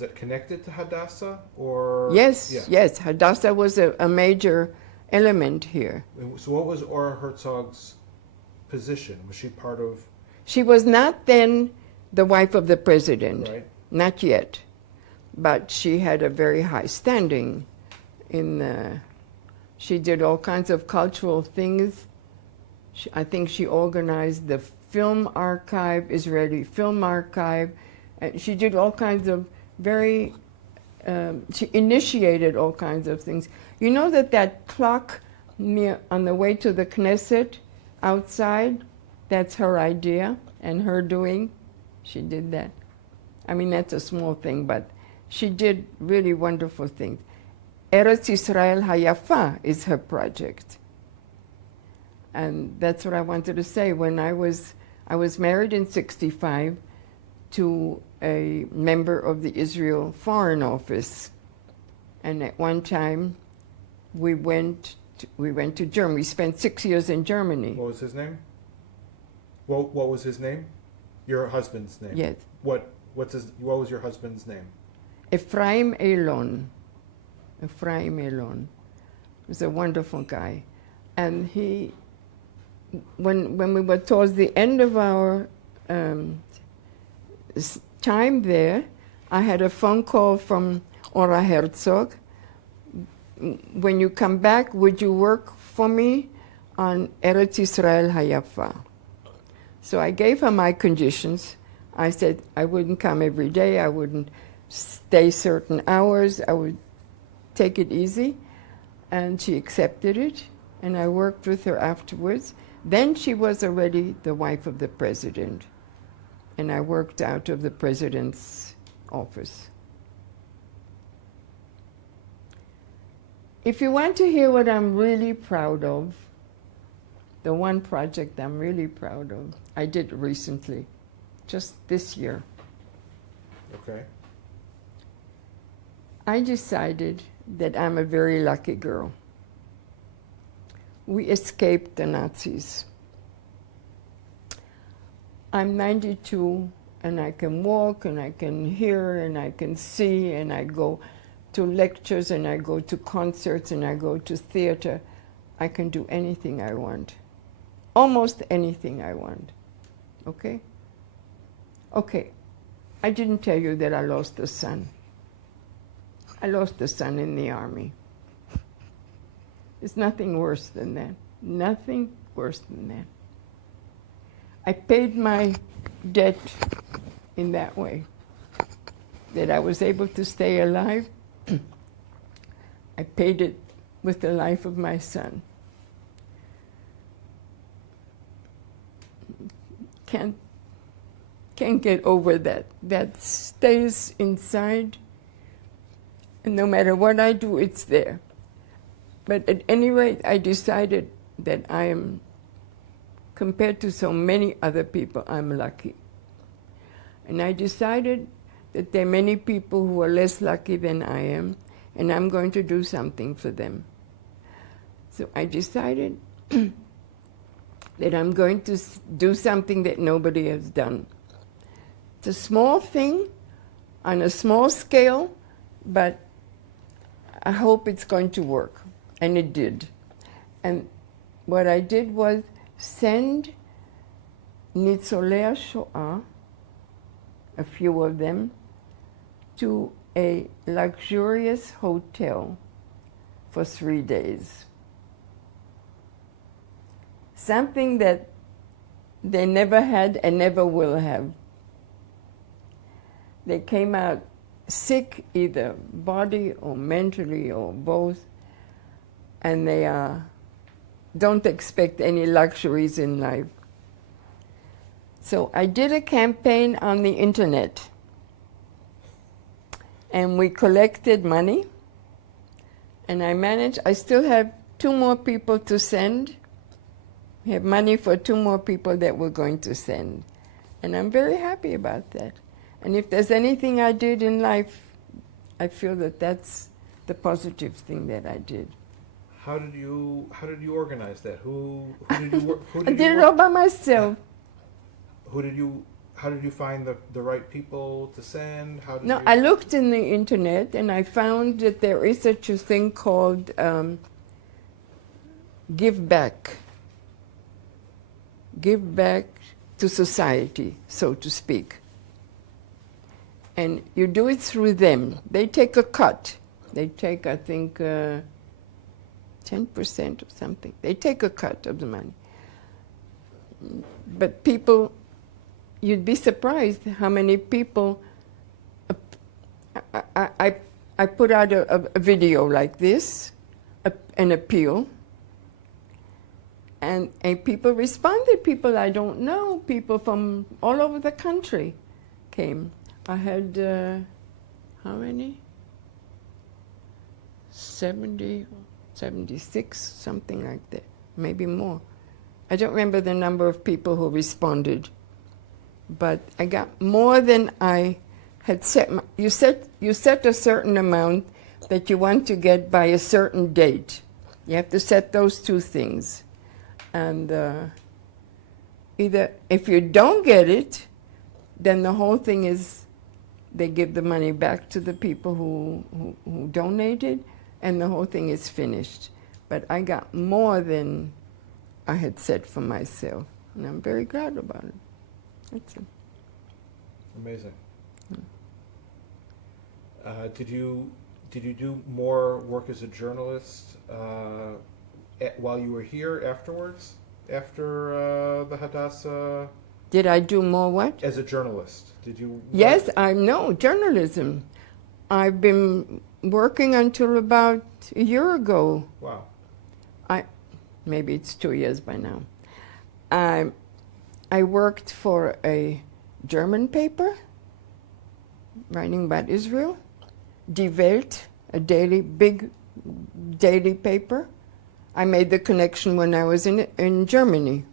it connected to Hadassah or? Yes, Yeah. yes. Hadassah was a major element here. So what was Ora Herzog's position? Was she part of? She was not then the wife of the president, Right. not yet, but she had a very high standing she did all kinds of cultural things. I think she organized the film archive, Israeli film archive. She did all kinds of she initiated all kinds of things. You know that clock on the way to the Knesset outside, that's her idea and her doing. She did that. I mean, that's a small thing, but she did really wonderful things. Eretz Yisrael Hayafa is her project. And that's what I wanted to say. When I was married in 65 to a member of the Israel Foreign Office. And at one time, we went to Germany. We spent 6 years in Germany. What was his name? What was his name? Your husband's name? Yes. What was your husband's name? Ephraim Eylon. Ephraim Eylon. He was a wonderful guy. And he, when we were towards the end of our time there, I had a phone call from Ora Herzog. When you come back, would you work for me on Eretz Israel Hayafa? So I gave her my conditions. I said I wouldn't come every day, I wouldn't stay certain hours, I would take it easy. And she accepted it, and I worked with her afterwards. Then she was already the wife of the president, and I worked out of the president's office. If you want to hear what I'm really proud of, the one project I'm really proud of, I did recently, just this year. Okay. I decided that I'm a very lucky girl. We escaped the Nazis. I'm 92, and I can walk, and I can hear, and I can see, and I go to lectures, and I go to concerts, and I go to theater. I can do anything I want. Almost anything I want. Okay? Okay. I didn't tell you that I lost a son. I lost a son in the army. There's nothing worse than that. Nothing worse than that. I paid my debt in that way, that I was able to stay alive. I paid it with the life of my son. Can't get over that. That stays inside, and no matter what I do, it's there. But at any rate, I decided that I am, compared to so many other people, I'm lucky. And I decided that there are many people who are less lucky than I am, and I'm going to do something for them. So I decided that I'm going to do something that nobody has done. It's a small thing, on a small scale, but I hope it's going to work. And it did. And what I did was send Nitzolei Shoah, a few of them, to a luxurious hotel for 3 days. Something that they never had and never will have. They came out sick, either body or mentally or both, and they don't expect any luxuries in life. So I did a campaign on the internet, and we collected money, and I still have 2 more people to send. We have money for 2 more people that we're going to send. And I'm very happy about that. And if there's anything I did in life, I feel that that's the positive thing that I did. How did you organize that? Who did you work? I did it all by myself. How did you find the right people to send? I looked in the internet, and I found that there is such a thing called give back. Give back to society, so to speak. And you do it through them. They take a cut. They take, I think, 10% or something. They take a cut of the money. But people, you'd be surprised how many people. I put out a video like this, an appeal, and people responded. People I don't know, people from all over the country came. I had, how many? 70, 76, something like that, maybe more. I don't remember the number of people who responded, but I got more than I had set. You set a certain amount, that you want to get by a certain date. You have to set those two things. And either if you don't get it, then the whole thing is they give the money back to the people who donated, and the whole thing is finished. But I got more than I had set for myself, and I'm very glad about it. That's it. Amazing. Did you do more work as a journalist while you were here afterwards? After the Hadassah? Did I do more what? As a journalist, did you? Yes, I know journalism. I've been working until about a year ago. Wow. Maybe it's 2 years by now. I worked for a German paper, writing about Israel, Die Welt, a big daily paper. I made the connection when I was in Germany.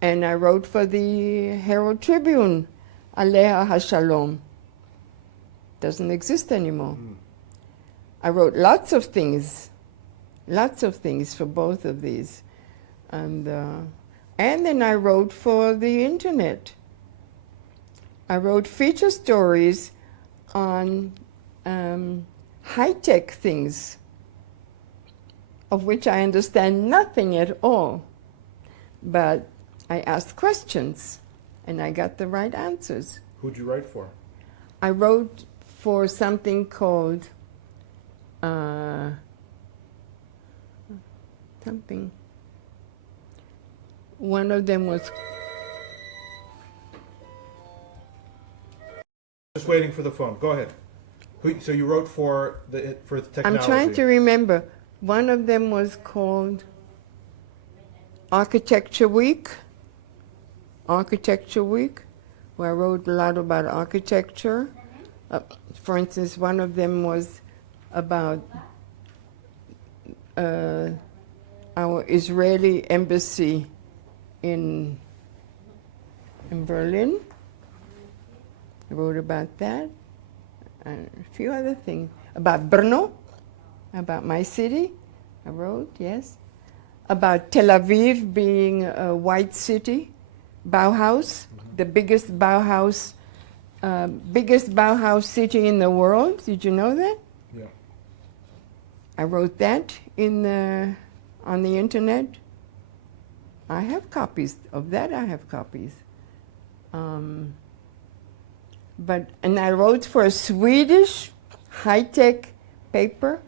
And I wrote for the Herald Tribune, Aleha HaShalom. Doesn't exist anymore. I wrote lots of things for both of these. And then I wrote for the internet. I wrote feature stories on high-tech things, of which I understand nothing at all. But I asked questions, and I got the right answers. Who'd you write for? I wrote for something called something. One of them was... Just waiting for the phone. Go ahead. So you wrote for the technology. I'm trying to remember. One of them was called Architecture Week, where I wrote a lot about architecture. For instance, one of them was about our Israeli embassy in Berlin. I wrote about that, and a few other things. About Brno, about my city, I wrote, yes. About Tel Aviv being a white city, Bauhaus, the biggest Bauhaus city in the world. Did you know that? Yeah. I wrote that on the internet. I have copies of that. And I wrote for a Swedish high-tech paper,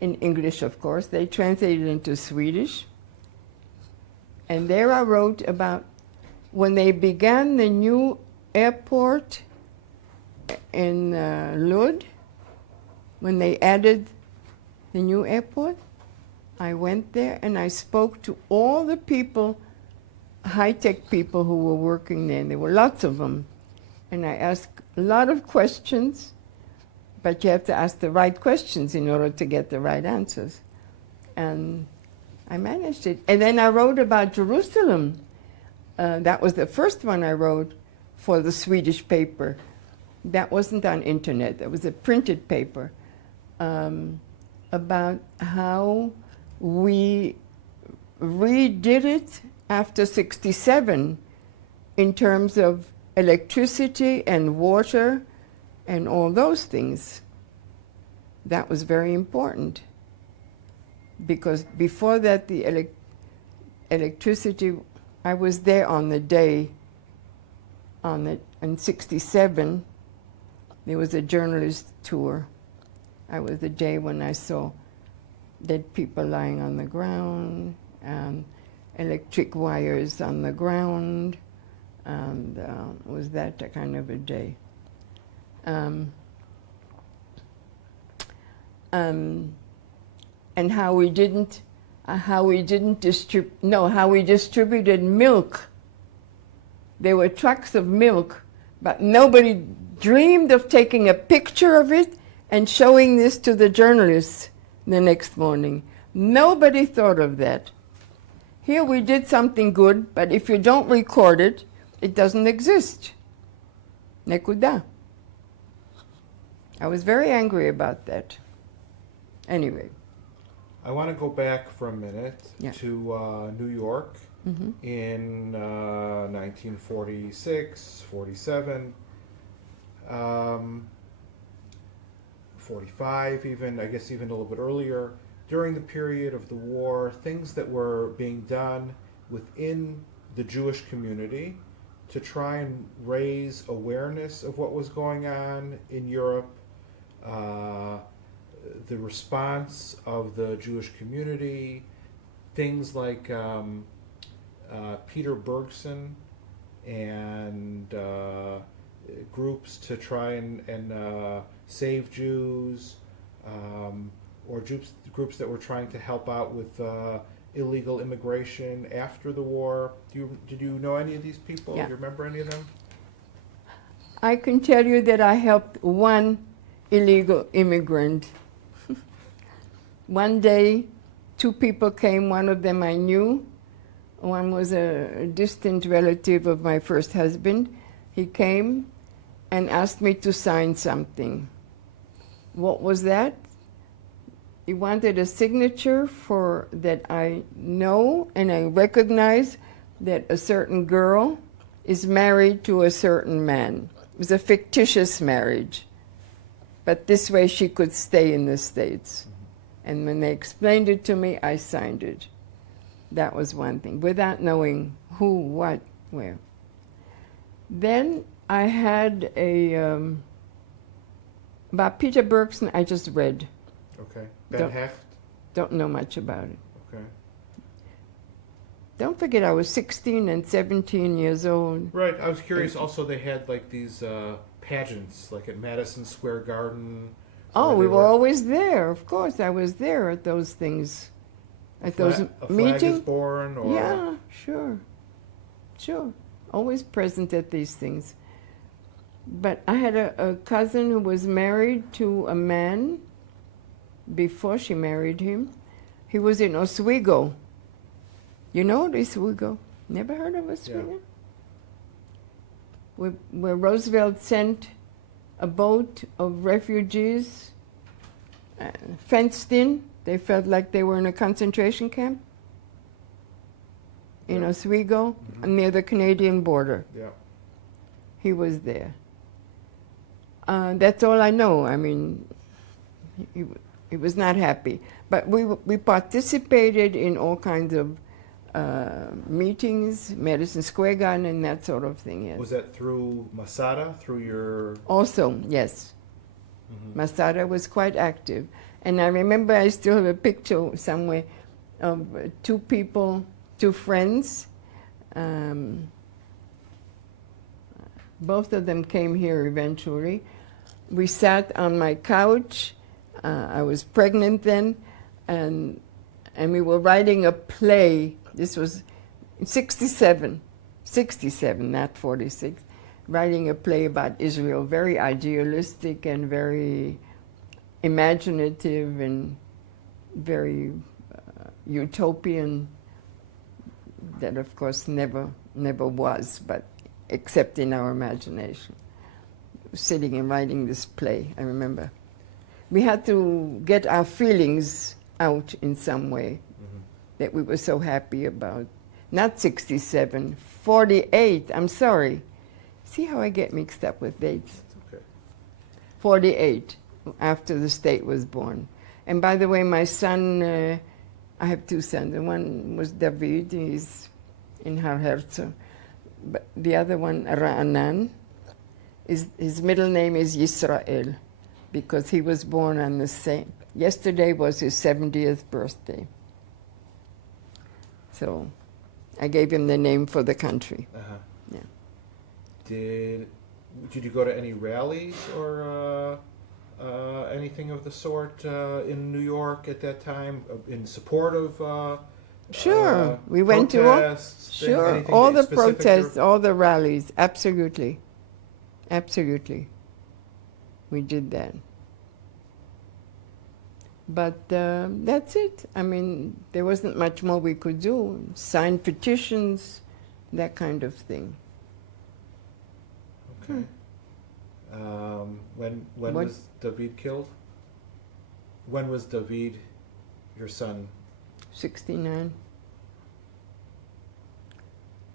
in English, of course. They translated it into Swedish. And there I wrote about when they began the new airport in Lod, when they added the new airport. I went there and I spoke to all the people, high-tech people who were working there. There were lots of them. And I asked a lot of questions, but you have to ask the right questions in order to get the right answers. And I managed it. And then I wrote about Jerusalem. That was the first one I wrote for the Swedish paper. That wasn't on internet. That was a printed paper about how we redid it after '67 in terms of electricity and water and all those things. That was very important, because before that the electricity, I was there on the day, in '67, there was a journalist tour. I was the day when I saw dead people lying on the ground, and electric wires on the ground, and it was that kind of a day. And how we distributed milk. There were trucks of milk, but nobody dreamed of taking a picture of it and showing this to the journalists the next morning. Nobody thought of that. Here we did something good, but if you don't record it, it doesn't exist. Nekuda. I was very angry about that. Anyway. I want to go back for a minute Yeah. to New York Hmm. in 1946, 47, 45 even, I guess even a little bit earlier. During the period of the war, things that were being done within the Jewish community to try and raise awareness of what was going on in Europe, the response of the Jewish community, things like Peter Bergson and groups to try and save Jews, or groups that were trying to help out with illegal immigration after the war. Did you know any of these people? Yeah. Do you remember any of them? I can tell you that I helped one illegal immigrant. One day, two people came. One of them I knew. One was a distant relative of my first husband. He came and asked me to sign something. What was that? He wanted a signature for that I know and I recognize that a certain girl is married to a certain man. It was a fictitious marriage. But this way she could stay in the States. And when they explained it to me, I signed it. That was one thing, without knowing who, what, where. Then I had about Peter Bergson, I just read. Okay. Ben Don't- Hecht? Don't know much about it. Okay. Don't forget, I was 16 and 17 years old. Right. I was curious. Also, they had like these pageants, like at Madison Square Garden. Oh, where we they were always there. Of course, I was there at those things, at those a flag is meetings. born, or Yeah, sure, sure. Always present at these things. But I had a cousin who was married to a man before she married him. He was in Oswego. You know Oswego? Never heard of Oswego? Where Roosevelt sent a boat of refugees, fenced in. They felt like they were in a concentration camp in Yeah. Oswego, near the Canadian border. Yeah. He was there. That's all I know. I mean, he was not happy. But we participated in all kinds of meetings, Madison Square Garden, and that sort of thing, yes. Was that through Masada? Through your? Also, yes. Masada was quite active. And I remember I still have a picture somewhere of two people, two friends. Both of them came here eventually. We sat on my couch. I was pregnant then, and we were writing a play. This was 67, not 46, writing a play about Israel, very idealistic and very imaginative and very utopian, that of course never was, but except in our imagination. Sitting and writing this play, I remember. We had to get our feelings out in some way that we were so happy about. Not 67, 48, I'm sorry. See how I get mixed up with dates? It's okay. 48, after the state was born. And by the way, my son, I have two sons. The one was David, he's in Har Herzog. But the other one, Ra'anan, his middle name is Yisrael, because he was born on the same. Yesterday was his 70th birthday. So I gave him the name for the country. Uh-huh. Yeah. Did you go to any rallies or anything of the sort in New York at that time in support of? Sure, we went to all. protests, Sure, anything all that the specific protests, all the rallies. Absolutely, absolutely. We did that. But that's it. I mean, there wasn't much more we could do. Sign petitions, that kind of thing. Okay. When What- was David killed? When was David, your son? 69.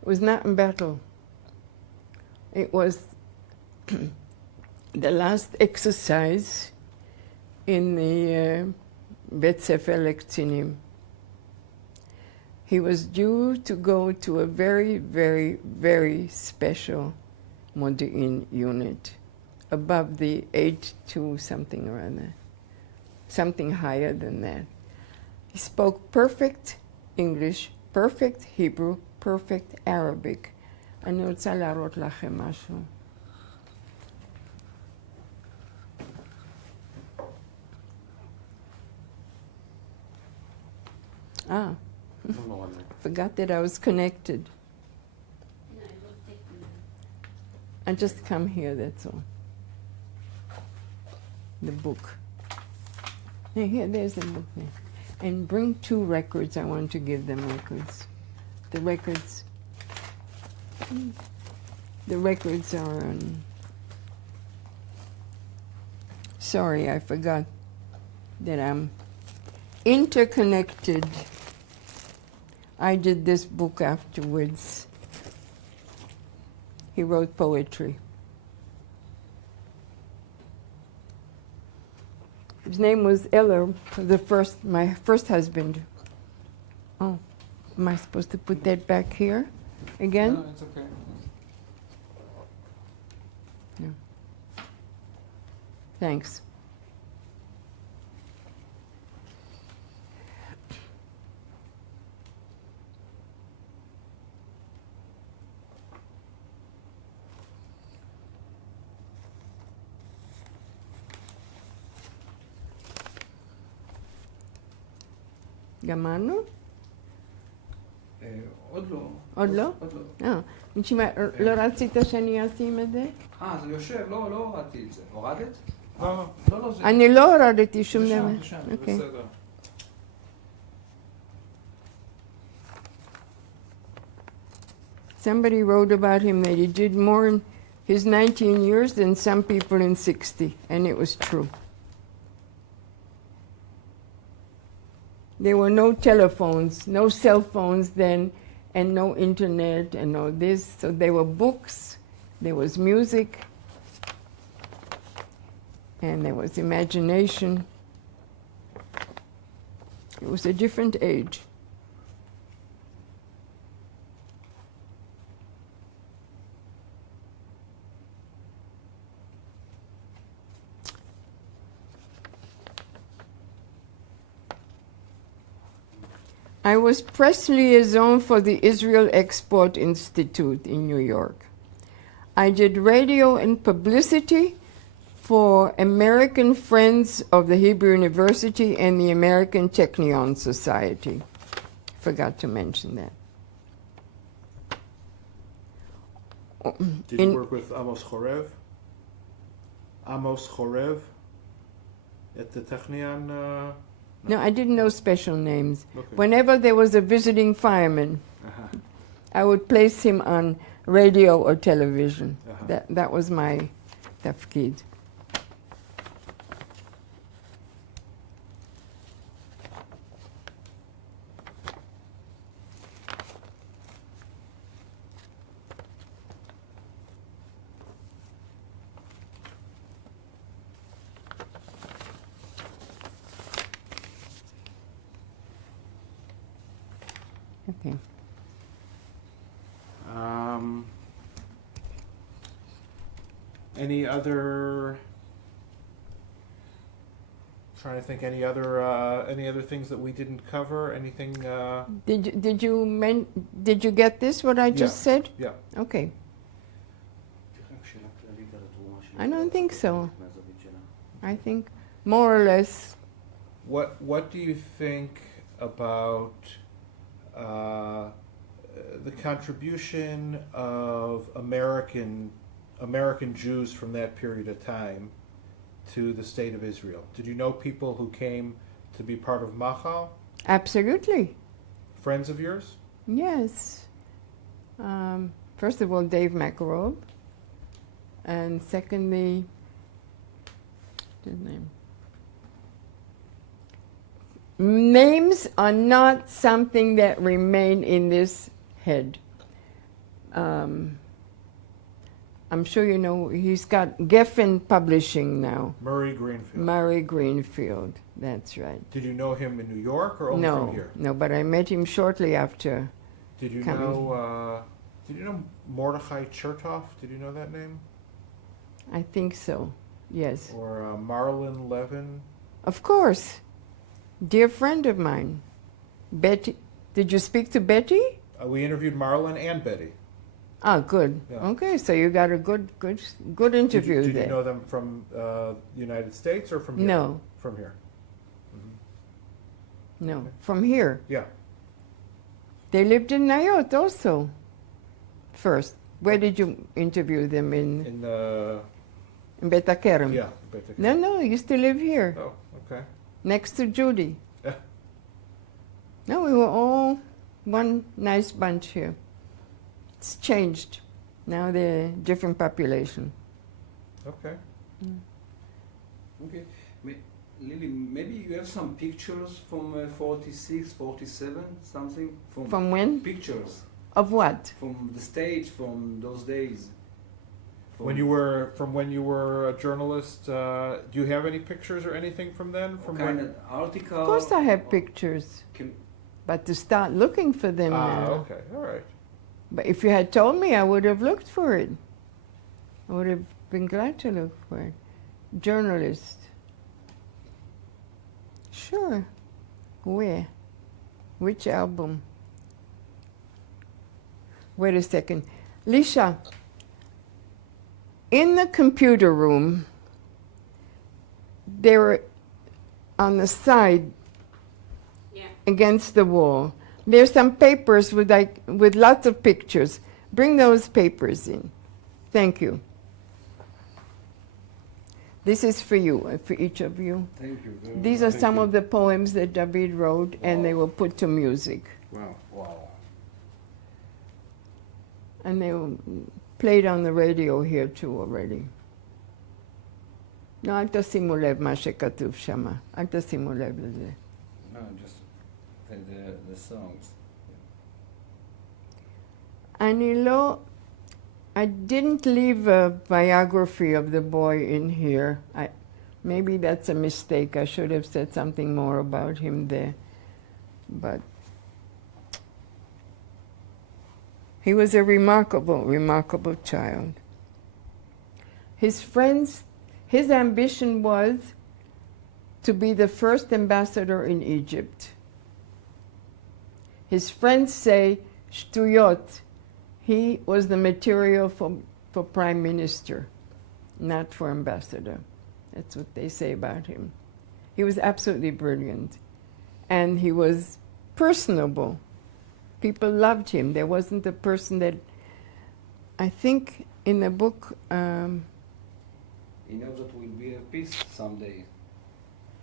It was not in battle. It was the last exercise in the Bet Sefer Lekzinim. He was due to go to a very, very, very special Modi'in unit above the 8-2 something or other, something higher than that. He spoke perfect English, perfect Hebrew, perfect Arabic. אני רוצה להראות לכם משהו. Forgot that I was connected. I just come here, that's all. The book. Here, there's the book there. And bring 2 records. I want to give them records. The records. The records are on. Sorry, I forgot that I'm interconnected. I did this book afterwards. He wrote poetry. His name was Eller, my first husband. Oh, am I supposed to put that back here again? No, it's okay. No. Thanks. גמרנו? עוד לא. עוד לא? עוד לא. נשמע, לא רצית שאני אשים את זה? זה יושב, לא הורדתי את זה. הורדת? לא. לא, זה... אני לא הורדתי שום דבר. זה שם, זה בסדר. Somebody wrote about him that he did more in his 19 years than some people in 60, and it was true. There were no telephones, no cell phones then, and no internet and no this. So there were books, there was music, and there was imagination. It was a different age. I was press liaison for the Israel Export Institute in New York. I did radio and publicity for American Friends of the Hebrew University and the American Technion Society. Forgot to mention that. Did you work with Amos Chorev? Amos Chorev at the Technion? No, I didn't know special names. Okay. Whenever there was a visiting fireman, I would place him on radio or television. That was my tafkid. Okay. Any other? Trying to think. Any other things that we didn't cover? Anything? Did you get this? What I just said? Yeah. Okay. I don't think so. I think more or less. What do you think about the contribution of American Jews from that period of time to the state of Israel? Did you know people who came to be part of Machal? Absolutely. Friends of yours? Yes. First of all, Dave Makarov, and secondly, his name, names are not something that remain in this head. I'm sure you know he's got Geffen Publishing now. Murray Greenfield. Murray Greenfield, that's right. Did you know him in New York or only from here? No, but I met him shortly after. Did you know Mordechai Chertoff? Did you know that name? I think so, yes. Or Marlon Levin? Of course. Dear friend of mine. Betty. Did you speak to Betty? We interviewed Marlon and Betty. Ah, good. Yeah. Okay, so you got a good interview Did there. you know them from the United States or from here? No. From here. No, Okay. from here. Yeah. They lived in Nayot also. First, where did you interview them in? In the Bet Hakerem? yeah. Basically. No, you used to live here, Oh, okay. next to Judy. Yeah. No, we were all one nice bunch here. It's changed. Now they're different population. Okay. Okay. Lily, maybe you have some pictures from 46, 47, something? From when? Pictures Of what? from the stage, from those days. When you were a journalist, do you have any pictures or anything from then? From kind when? of article. Of course I have or pictures, can- but to start looking for them now. Okay. All right. But if you had told me, I would have looked for it. I would have been glad to look for it. Journalist. Sure. Where? Which album? Wait a second. Lisha, in the computer room, there on the side against the wall, there's some papers with lots of pictures. Bring those papers in. Thank you. This is for you, for each of you. Thank you. Very These much. are Thank some you. of the poems that David wrote, and they were put to music. Wow. Wow. And they were played on the radio here too already. No, אל תשימו לב מה שכתוב שמה. אל תשימו לב לזה. No, just the songs. I didn't leave a biography of the boy in here. Maybe that's a mistake. I should have said something more about him there. But he was a remarkable, remarkable child. His ambition was to be the first ambassador in Egypt. His friends say, shtuyot, he was the material for prime minister, not for ambassador. That's what they say about him. He was absolutely brilliant. And he was personable. People loved him. There wasn't a person that, I think in the book, You know that will be a peace someday.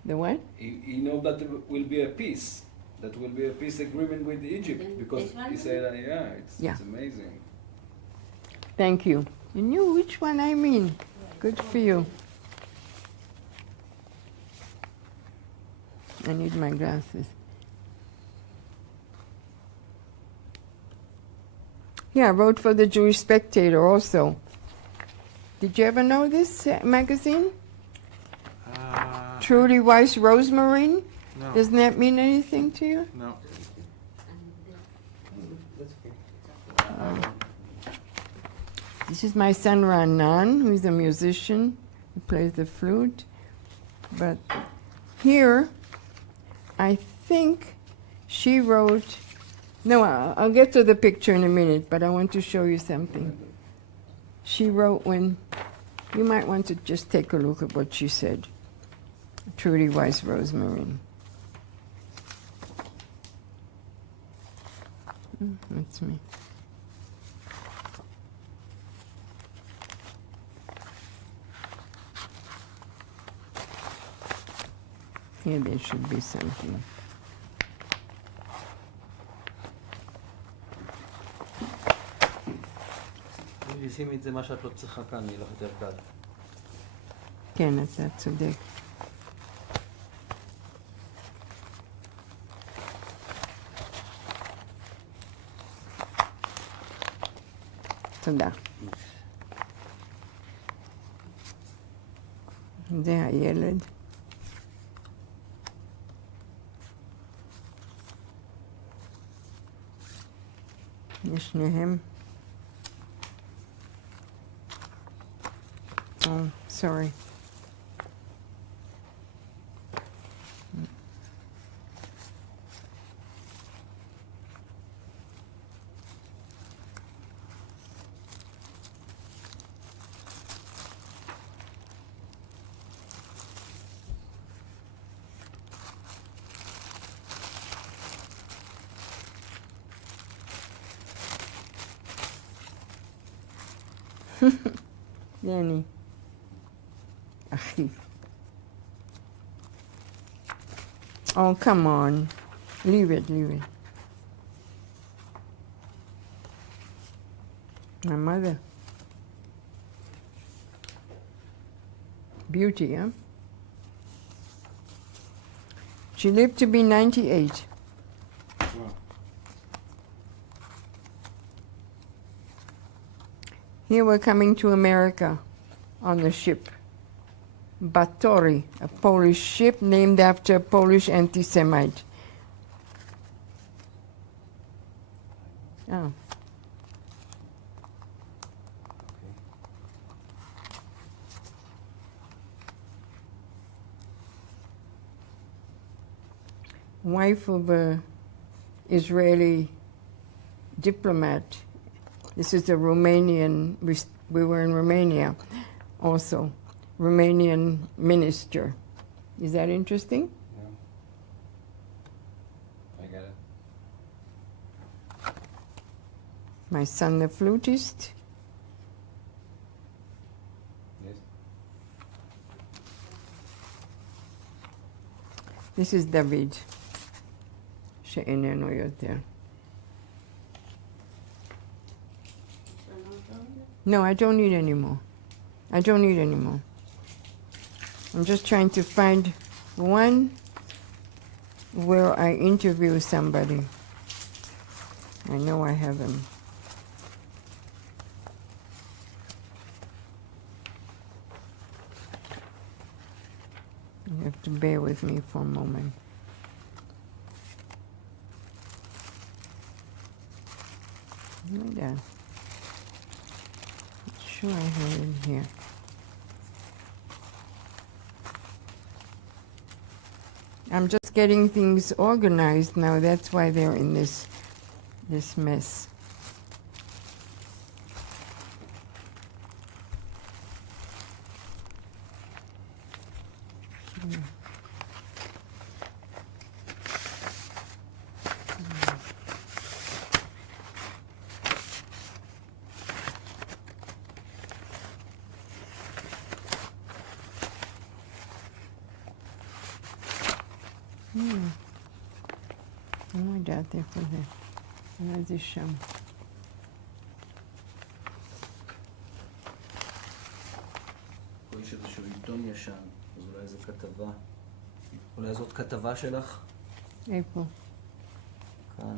the what? You know that there will be a peace. That will be a peace agreement with Egypt because he said, it's amazing. Thank you. You knew which one I mean. Good for you. I need my glasses. Yeah, I wrote for the Jewish Spectator also. Did you ever know this magazine? Trudy Weiss Rosemarine? No. Doesn't that mean anything to you? No. This is my son Ranan, who's a musician. He plays the flute. But here, I think she wrote... No, I'll get to the picture in a minute, but I want to show you something. She wrote when... You might want to just take a look at what she said. Trudy Weiss Rosemarine. That's me. Here there should be something. שימי את זה מה שאת לא צריכה כאן, יהיה לך יותר קל. כן, אתה צודק. תודה. זה הילד. שניהם. Oh, sorry. Danny. Achie. Oh, come on. Leave it, leave it. My mother. Beauty, huh? She lived to be 98. Here we're coming to America on the ship. Batory, a Polish ship named after a Polish anti-Semite. Oh. Wife of a Israeli diplomat. This is a Romanian, we were in Romania also, Romanian minister. Is that interesting? Yeah. I get it. My son, the flutist. Yes. This is David, שאיננו יותר. No, I don't need any more. I don't need any more. I'm just trying to find one where I interview somebody. I know I have him. You have to bear with me for a moment. Look at that. Sure, I have it in here. I'm just getting things organized now. That's why they're in this mess. לא יודעת איפה זה. אולי זה שם. פה יש איזשהו עיתון ישן, אז אולי זו כתבה. אולי זאת כתבה שלך? איפה? כאן.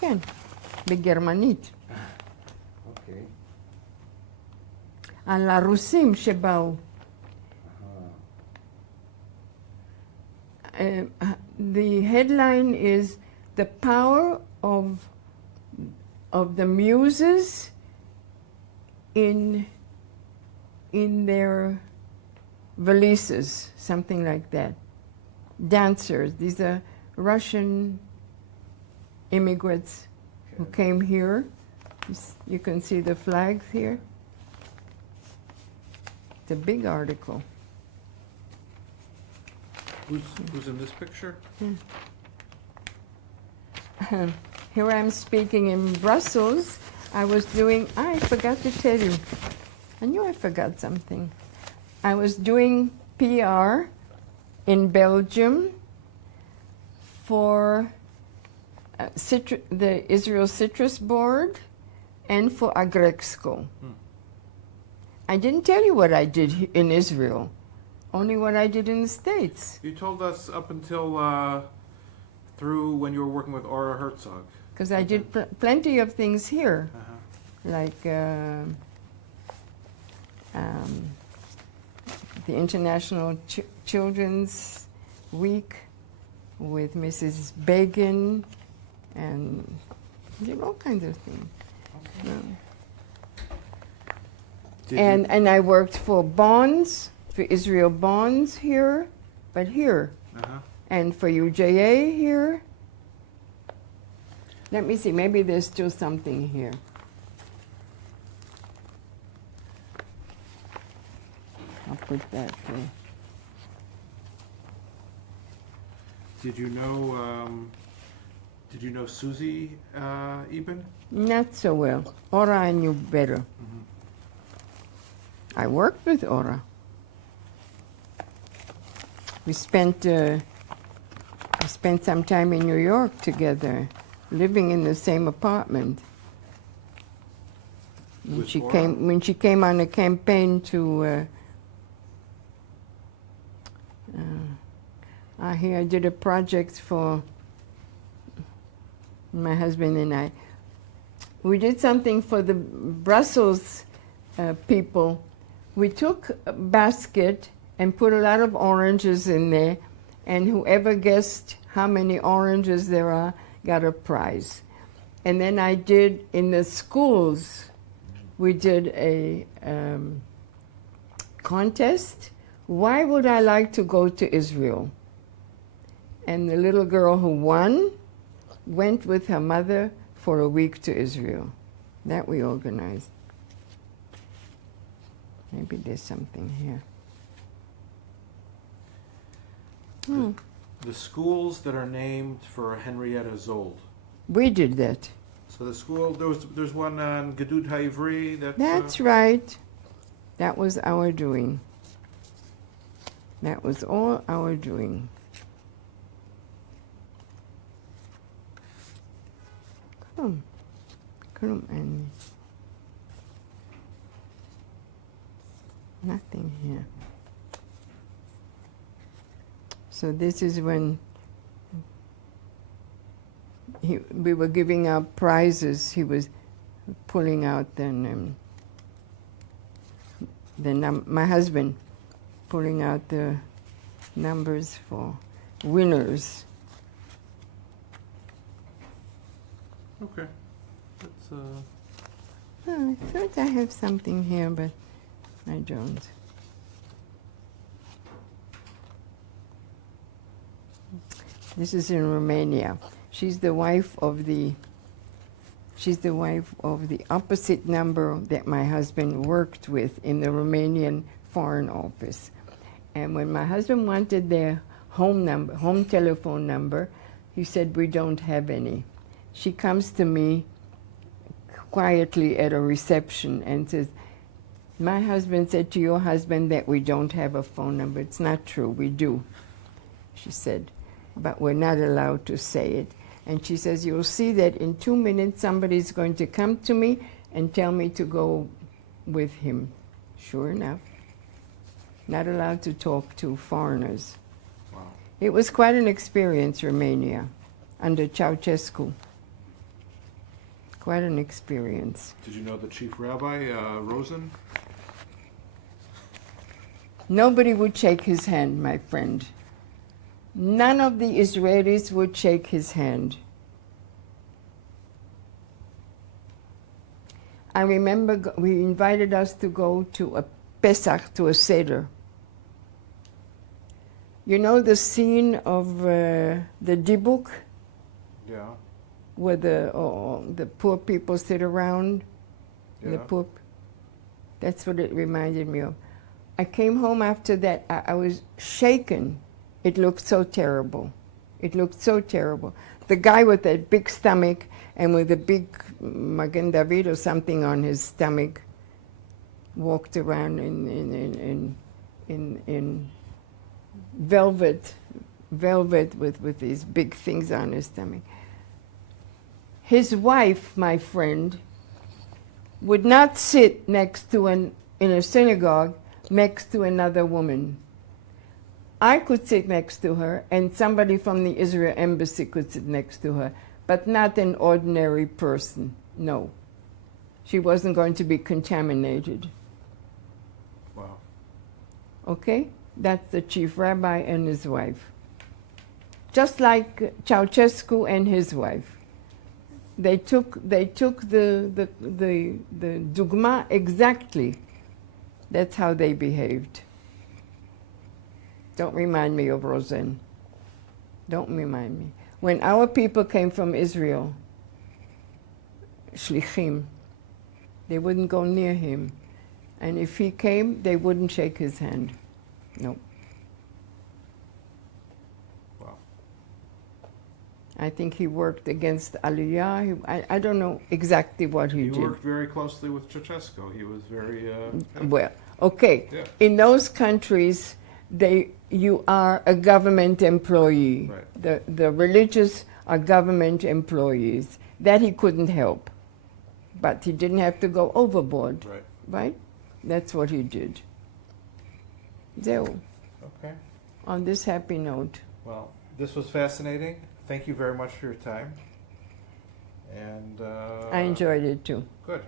כן, בגרמנית. אוקיי. על הרוסים שבאו. The headline is The Power of the Muses in their valises, something like that. Dancers. These are Russian immigrants who came here. You can see the flags here. It's a big article. Who's in this picture? Here I'm speaking in Brussels. I was doing, I forgot to tell you. I knew I forgot something. I was doing PR in Belgium for the Israel Citrus Board and for Agrek School. I didn't tell you what I did in Israel. Only what I did in the States. You told us up until through when you were working with Ora Herzog. Because I did plenty of things here, like the International Children's Week with Mrs. Begin, and did all kinds of things. And I worked for Bonds, for Israel Bonds here, but here. And for UJA here. Let me see, maybe there's still something here. I'll put that there. Did you know Susie Eben? Not so well. Ora I knew better. I worked with Ora. We spent some time in New York together, living in the same apartment. When she came on a campaign to here I did a project for my husband and I. We did something for the Brussels people. We took a basket and put a lot of oranges in there, and whoever guessed how many oranges there are got a prize. And then I did, in the schools, we did a contest. Why would I like to go to Israel? And the little girl who won went with her mother for a week to Israel. That we organized. Maybe there's something here. The schools that are named for Henrietta Zold. We did that. So the school, there's one on Gedud HaIvri. That's right. That was our doing. That was all our doing. Come and nothing here. So this is when we were giving out prizes. He was pulling out my husband pulling out the numbers for winners. Okay. That's, I thought I have something here, but I don't. This is in Romania. She's the wife of the opposite number that my husband worked with in the Romanian Foreign Office. And when my husband wanted their home telephone number, he said, we don't have any. She comes to me quietly at a reception and says, my husband said to your husband that we don't have a phone number. It's not true, we do, she said, but we're not allowed to say it. And she says, you'll see that in 2 minutes somebody's going to come to me and tell me to go with him. Sure enough, not allowed to talk to foreigners. wow. It was quite an experience, Romania, under Ceausescu. Quite an experience. Did you know the chief rabbi, Rosen? Nobody would shake his hand, my friend. None of the Israelis would shake his hand. I remember he invited us to go to a Pesach, to a Seder. You know the scene of the Dibuk? Yeah. Where the poor people sit around. Yeah. The poor. That's what it reminded me of. I came home after that. I was shaken. It looked so terrible. It looked so terrible. The guy with that big stomach and with a big Magen David or something on his stomach walked around in velvet with these big things on his stomach. His wife, my friend, would not sit next to in a synagogue next to another woman. I could sit next to her, and somebody from the Israel embassy could sit next to her, but not an ordinary person, no. She wasn't going to be contaminated. Wow. Okay? That's the chief rabbi and his wife. Just like Ceausescu and his wife. They took the dugma exactly. That's how they behaved. Don't remind me of Rosen. Don't remind me. When our people came from Israel, shlichim, they wouldn't go near him. And if he came, they wouldn't shake his hand. No. Wow. I think he worked against Aryeh. I don't know exactly what he did. He worked very closely with Ceausescu. He was very... Well, okay. Yeah. In those countries, you are a government employee. Right. The religious are government employees. That he couldn't help. But he didn't have to go overboard. Right. Right? That's what he did. Zeu. Okay. On this happy note. Well, this was fascinating. Thank you very much for your time. And I enjoyed it too. Good.